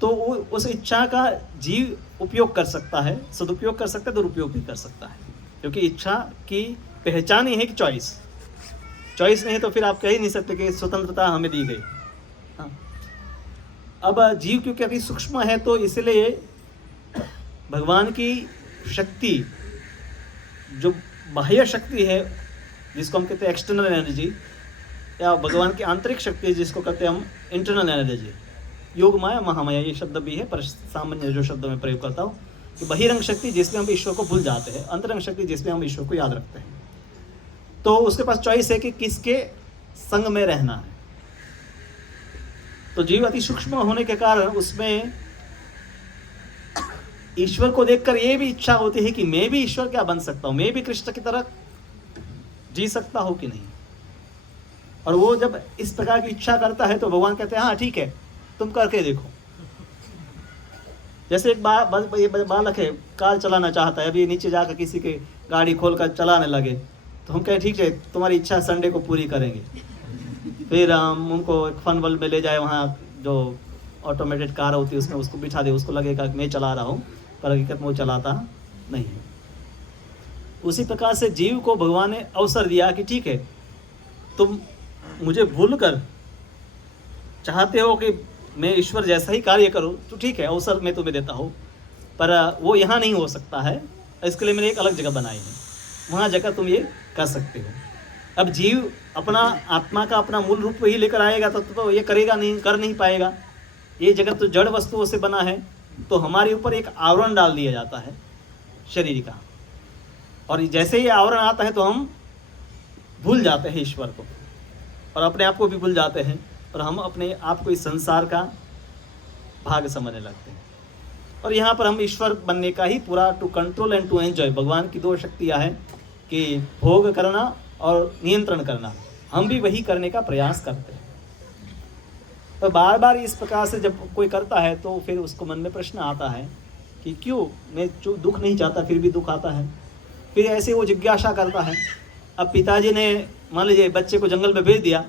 तो उस इच्छा का जीव उपयोग कर सकता है, सदुपयोग कर सकता है, दुरुपयोग भी कर सकता है, क्योंकि इच्छा की पहचान ही है कि चॉइस नहीं है तो फिर आप कह ही नहीं सकते कि स्वतंत्रता हमें दी गई। हाँ, अब जीव क्योंकि अति सूक्ष्म है, तो इसलिए भगवान की शक्ति, जो बाह्य शक्ति है जिसको हम कहते हैं एक्सटर्नल एनर्जी, या भगवान की आंतरिक शक्ति जिसको कहते हैं हम इंटरनल एनर्जी, योग माया महामाया ये शब्द भी है, पर सामान्य जो शब्द में प्रयोग करता हूँ कि बहिरंग शक्ति जिसमें हम ईश्वर को भूल जाते हैं, अंतरंग शक्ति जिसमें हम ईश्वर को याद रखते हैं। तो उसके पास चॉइस है कि किसके संग में रहना है। तो जीव अति सूक्ष्म होने के कारण उसमें ईश्वर को देखकर ये भी इच्छा होती है कि मैं भी ईश्वर क्या बन सकता हूँ, मैं भी कृष्ण की तरह जी सकता हूँ कि नहीं। और वो जब इस प्रकार की इच्छा करता है तो भगवान कहते हैं हाँ ठीक है, तुम करके देखो। जैसे एक बालक है, कार चलाना चाहता है, अभी नीचे जाकर किसी के गाड़ी खोलकर चलाने लगे, तो हम कहें ठीक है तुम्हारी इच्छा संडे को पूरी करेंगे। फिर हम उनको एक फन वर्ल्ड में ले जाए, वहाँ जो ऑटोमेटेड कार होती है उसमें उसको बिठा दे, उसको लगेगा मैं चला रहा हूँ, पर हकीकत में वो चलाता नहीं है। उसी प्रकार से जीव को भगवान ने अवसर दिया कि ठीक है तुम मुझे भूल कर चाहते हो कि मैं ईश्वर जैसा ही कार्य करूं, तो ठीक है अवसर मैं तुम्हें देता हूं, पर वो यहाँ नहीं हो सकता है, इसके लिए मैंने एक अलग जगह बनाई है, वहाँ जगह तुम ये कर सकते हो। अब जीव अपना आत्मा का अपना मूल रूप ही लेकर आएगा तो ये करेगा नहीं, कर नहीं पाएगा। ये जगत तो जड़ वस्तुओं से बना है, तो हमारे ऊपर एक आवरण डाल दिया जाता है शरीर का, और जैसे ही आवरण आता है तो हम भूल जाते हैं ईश्वर को और अपने आप को भी भूल जाते हैं और हम अपने आप को इस संसार का भाग समझने लगते हैं। और यहाँ पर हम ईश्वर बनने का ही पूरा to control and to enjoy, भगवान की दो शक्तियाँ हैं कि भोग करना और नियंत्रण करना, हम भी वही करने का प्रयास करते हैं। तो बार बार इस प्रकार से जब कोई करता है तो फिर उसको मन में प्रश्न आता है कि क्यों मैं जो दुख नहीं चाहता फिर भी दुख आता है। फिर ऐसे वो जिज्ञासा करता है। अब पिताजी ने मान लीजिए बच्चे को जंगल में भेज दिया,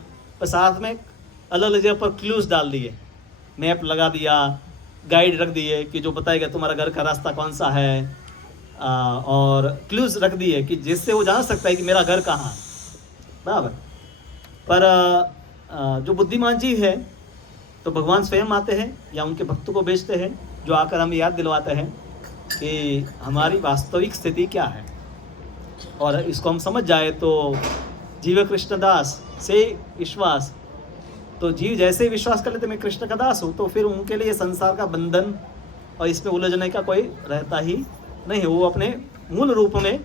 पर साथ में अलग अलग जगह पर क्लूज डाल दिए, मैप लगा दिया, गाइड रख दिए कि जो बताएगा तुम्हारा घर का रास्ता कौन सा है, और क्लूज रख दिए कि जिससे वो जान सकता है कि मेरा घर कहाँ है, बराबर। पर जो बुद्धिमान जीव है तो भगवान स्वयं आते हैं या उनके भक्तों को भेजते हैं जो आकर हमें याद दिलवाते हैं कि हमारी वास्तविक स्थिति क्या है। और इसको हम समझ जाए तो जीव कृष्णदास से विश्वास, तो जीव जैसे विश्वास कर लेते मैं कृष्ण का दास हूँ, तो फिर उनके लिए संसार का बंधन और इसमें उलझने का कोई रहता ही नहीं। वो अपने मूल रूप में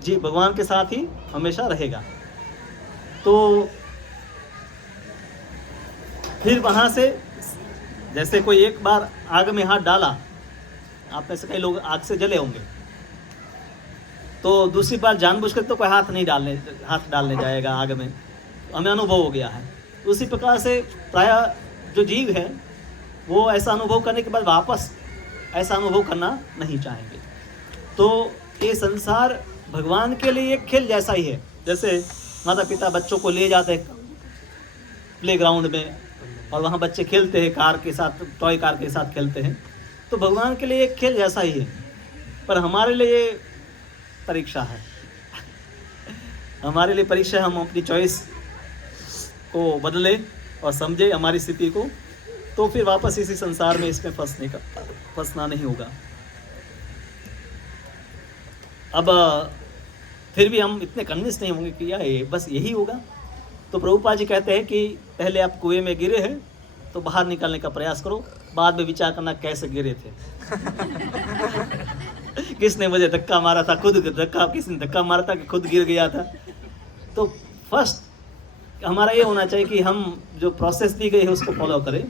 जीव भगवान के साथ ही हमेशा रहेगा। तो फिर वहाँ से जैसे कोई एक बार आग में हाथ डाला, आप में से कई लोग आग से जले होंगे, तो दूसरी बार जानबूझकर तो कोई हाथ डालने जाएगा आग में, हमें अनुभव हो गया है। उसी प्रकार से प्रायः जो जीव है वो ऐसा अनुभव करने के बाद वापस ऐसा अनुभव करना नहीं चाहेंगे। तो ये संसार भगवान के लिए एक खेल जैसा ही है। जैसे माता पिता बच्चों को ले जाते हैं प्लेग्राउंड में और वहाँ बच्चे खेलते हैं कार के साथ, टॉय कार के साथ खेलते हैं, तो भगवान के लिए एक खेल जैसा ही है। पर हमारे लिए परीक्षा है हमारे लिए परीक्षा, हम अपनी चॉइस को बदले और समझे हमारी स्थिति को, तो फिर वापस इसी संसार में इसमें फंसना नहीं होगा। अब फिर भी हम इतने कन्विंस नहीं होंगे कि यार बस यही होगा। तो प्रभुपाद जी कहते हैं कि पहले आप कुएं में गिरे हैं तो बाहर निकलने का प्रयास करो, बाद में विचार करना कैसे गिरे थे किसने मुझे धक्का मारा था, किसने धक्का मारा था कि खुद गिर गया था। तो फर्स्ट हमारा ये होना चाहिए कि हम जो प्रोसेस दी गई है उसको फॉलो करें,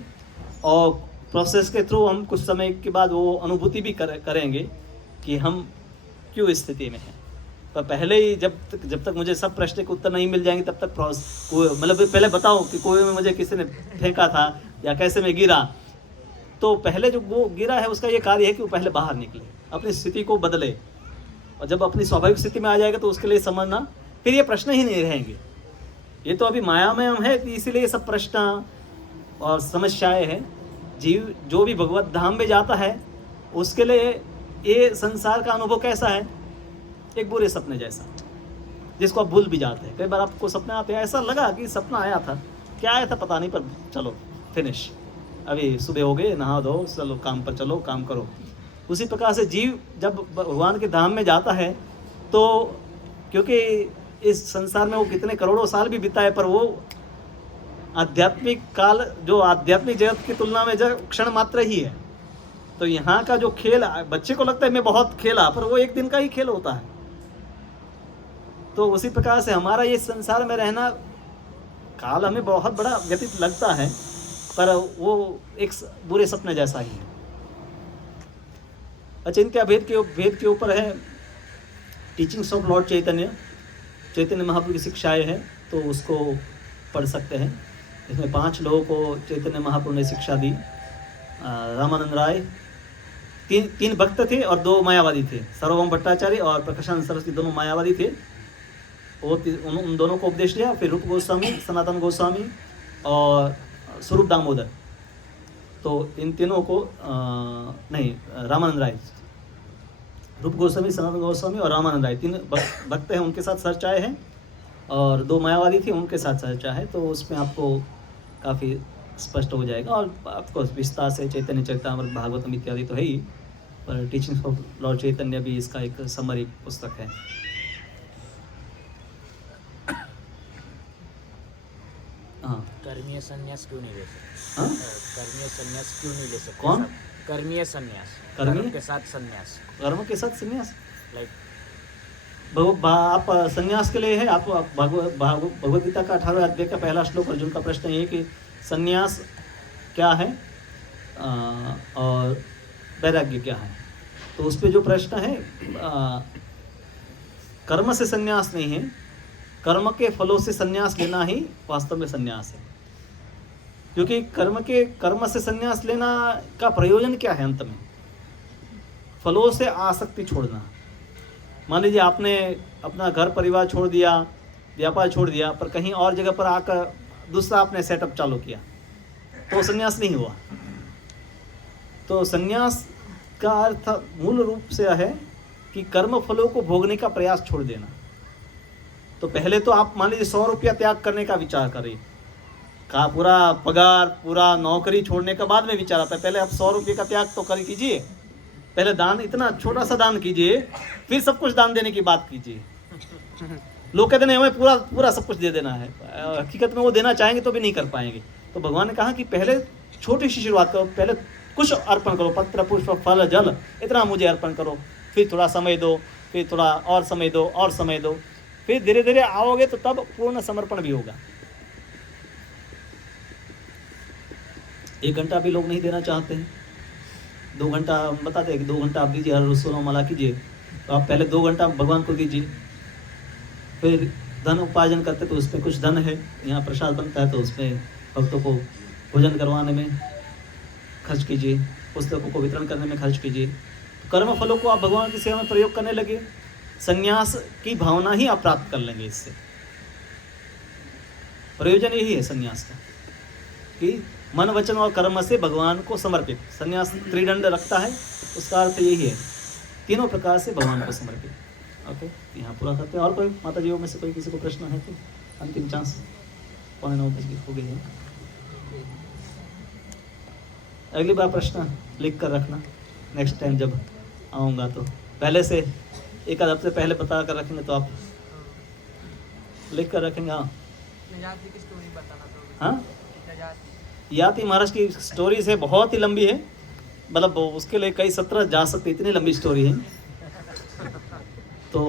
और प्रोसेस के थ्रू हम कुछ समय के बाद वो अनुभूति भी करेंगे कि हम क्यों स्थिति में हैं। पर पहले ही जब तक मुझे सब प्रश्न के उत्तर नहीं मिल जाएंगे तब तक मतलब पहले बताओ कि कुएं में मुझे किसी ने फेंका था या कैसे मैं गिरा, तो पहले जो वो गिरा है उसका ये कार्य है कि वो पहले बाहर निकले, अपनी स्थिति को बदले, और जब अपनी स्वाभाविक स्थिति में आ जाएगा तो उसके लिए समझना फिर ये प्रश्न ही नहीं रहेंगे। ये तो अभी माया में हम है, इसीलिए सब प्रश्न और समस्याएं हैं। जीव जो भी भगवत धाम में जाता है उसके लिए ये संसार का अनुभव कैसा है, एक बुरे सपने जैसा, जिसको आप भूल भी जाते हैं। कई बार आपको सपने आते हैं, ऐसा लगा कि सपना आया था, क्या आया था पता नहीं, पर चलो फिनिश, अभी सुबह हो गए, नहा धो, चलो काम पर चलो, काम करो। उसी प्रकार से जीव जब भगवान के धाम में जाता है तो क्योंकि इस संसार में वो कितने करोड़ों साल भी बिताए, पर वो आध्यात्मिक काल जो आध्यात्मिक जगत की तुलना में जब क्षण मात्र ही है। तो यहाँ का जो खेल बच्चे को लगता है मैं बहुत खेला, पर वो एक दिन का ही खेल होता है। तो उसी प्रकार से हमारा ये संसार में रहना काल हमें बहुत बड़ा व्यतीत लगता है, पर वो एक बुरे सपने जैसा ही है। अचिंत्य भेद के ऊपर है teachings of Lord Chaitanya Mahaprabhu की शिक्षाएं हैं, तो उसको पढ़ सकते हैं। इसमें 5 लोगों को चैतन्य महाप्रभु ने शिक्षा दी। रामानंद राय, तीन भक्त थे और 2 मायावादी थे, सर्वभौम भट्टाचार्य और प्रकाशानंद सरस्वती, दोनों मायावादी थे। वो उन दोनों को उपदेश दिया। फिर रूप गोस्वामी, सनातन गोस्वामी और स्वरूप दामोदर, तो इन तीनों को रामानंद राय, रूप गोस्वामी, सनातन गोस्वामी और रामानंद राय 3 भक्त हैं, उनके साथ चर्चाएं हैं। और 2 मायावादी थे, उनके साथ चर्चा है। तो उसमें आपको काफ़ी स्पष्ट हो जाएगा। और आपको विस्तार से चैतन्य चरितामृत, भागवतम इत्यादि तो है ही, पर टीचिंग्स ऑफ लॉर्ड चैतन्य भी इसका एक समरी पुस्तक है। हाँ, कर्मीय संन्यास क्यों नहीं ले सकते? हाँ? कर्मीय संन्यास क्यों नहीं ले सकते? कौन? कर्मीय संन्यास, कर्मीय? कर्म के साथ संन्यास, कर्म के साथ संन्यास, लाइक आप संन्यास के लिए है, आप भगवद गीता का 18वें अध्याय का पहला श्लोक, अर्जुन का प्रश्न ये कि संन्यास क्या है और वैराग्य क्या है। तो उस पे जो प्रश्न है, कर्म से संन्यास नहीं है, कर्म के फलों से संन्यास लेना ही वास्तव में संन्यास है। क्योंकि कर्म से संन्यास लेना का प्रयोजन क्या है? अंत में फलों से आसक्ति छोड़ना। मान लीजिए आपने अपना घर परिवार छोड़ दिया, व्यापार छोड़ दिया, पर कहीं और जगह पर आकर दूसरा आपने सेटअप चालू किया, तो संन्यास नहीं हुआ। तो संन्यास का अर्थ मूल रूप से है कि कर्म फलों को भोगने का प्रयास छोड़ देना। तो पहले तो आप मान लीजिए 100 रुपया त्याग करने का विचार करें, का पूरा पगार, पूरा नौकरी छोड़ने के बाद में विचार आता है। पहले आप 100 रुपये का त्याग तो कर कीजिए, पहले दान, इतना छोटा सा दान कीजिए, फिर सब कुछ दान देने की बात कीजिए। लोग कहते नहीं हमें पूरा सब कुछ दे देना है, हकीकत में वो देना चाहेंगे तो भी नहीं कर पाएंगे। तो भगवान ने कहा कि पहले छोटी सी शुरुआत करो, पहले कुछ अर्पण करो, पत्र पुष्प फल जल, इतना मुझे अर्पण करो, फिर थोड़ा समय दो, फिर थोड़ा और समय दो, और समय दो, फिर धीरे धीरे आओगे तो तब पूर्ण समर्पण भी होगा। 1 घंटा भी लोग नहीं देना चाहते हैं, 2 घंटा बताते हैं कि 2 घंटा आप दीजिए, हर रोज माला कीजिए। तो आप पहले 2 घंटा भगवान को दीजिए, फिर धन उपार्जन करते तो उसमें कुछ धन है, यहाँ प्रसाद बनता है तो उसमें भक्तों को भोजन करवाने में खर्च कीजिए, पुस्तकों को वितरण करने में खर्च कीजिए। कर्म फलों को आप भगवान की सेवा में प्रयोग करने लगे, संन्यास की भावना ही आप प्राप्त कर लेंगे। इससे प्रयोजन यही है संन्यास का कि मन वचन और कर्म से भगवान को समर्पित। संन्यास त्रिदंड रखता है, उसका अर्थ यही है, तीनों प्रकार से भगवान को समर्पित। ओके, यहाँ पूरा करते हैं। और कोई माता जी में से कोई किसी को प्रश्न है तो अंतिम चांस, 9:45 हो गई है। अगली बार प्रश्न लिख कर रखना, नेक्स्ट टाइम जब आऊँगा तो पहले से 1 आध हफ्ते पहले बता कर रखेंगे तो आप लिख कर रखेंगे। हाँ, हाँ, याति महाराज की स्टोरीज है, बहुत ही लंबी है, मतलब उसके लिए कई 17 जा सकते, इतनी लंबी स्टोरी है। तो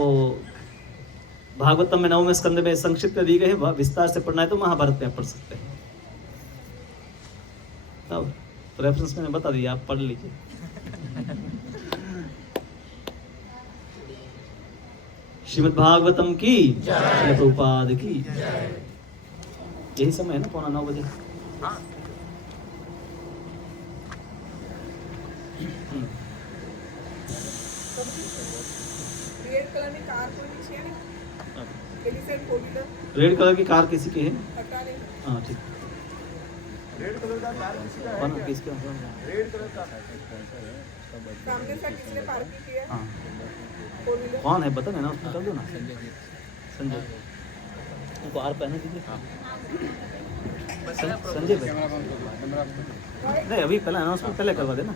भागवतम में 9वें स्कंद में संक्षिप्त दी गई है, विस्तार से पढ़ना है तो महाभारत में पढ़ सकते हैं। तब तो रेफरेंस मैंने बता दिया, आप पढ़ लीजिए। श्रीमद् भागवतम की जय, प्रभुपाद की जय। यही समय है ना, 8:45 बजे। रेड कलर की कार किसी की है? हाँ ठीक। रेड कलर का कार किसी का है? किसका? रेड कलर का सामने से किसने पार्किंग की है? हाँ, फोर व्हीलर कौन है बता देना, उसको कर दो ना। संजय, उनको आर पहने दीजिए। संजय भाई नहीं, अभी पहले अनाउंसमेंट पहले करवा देना।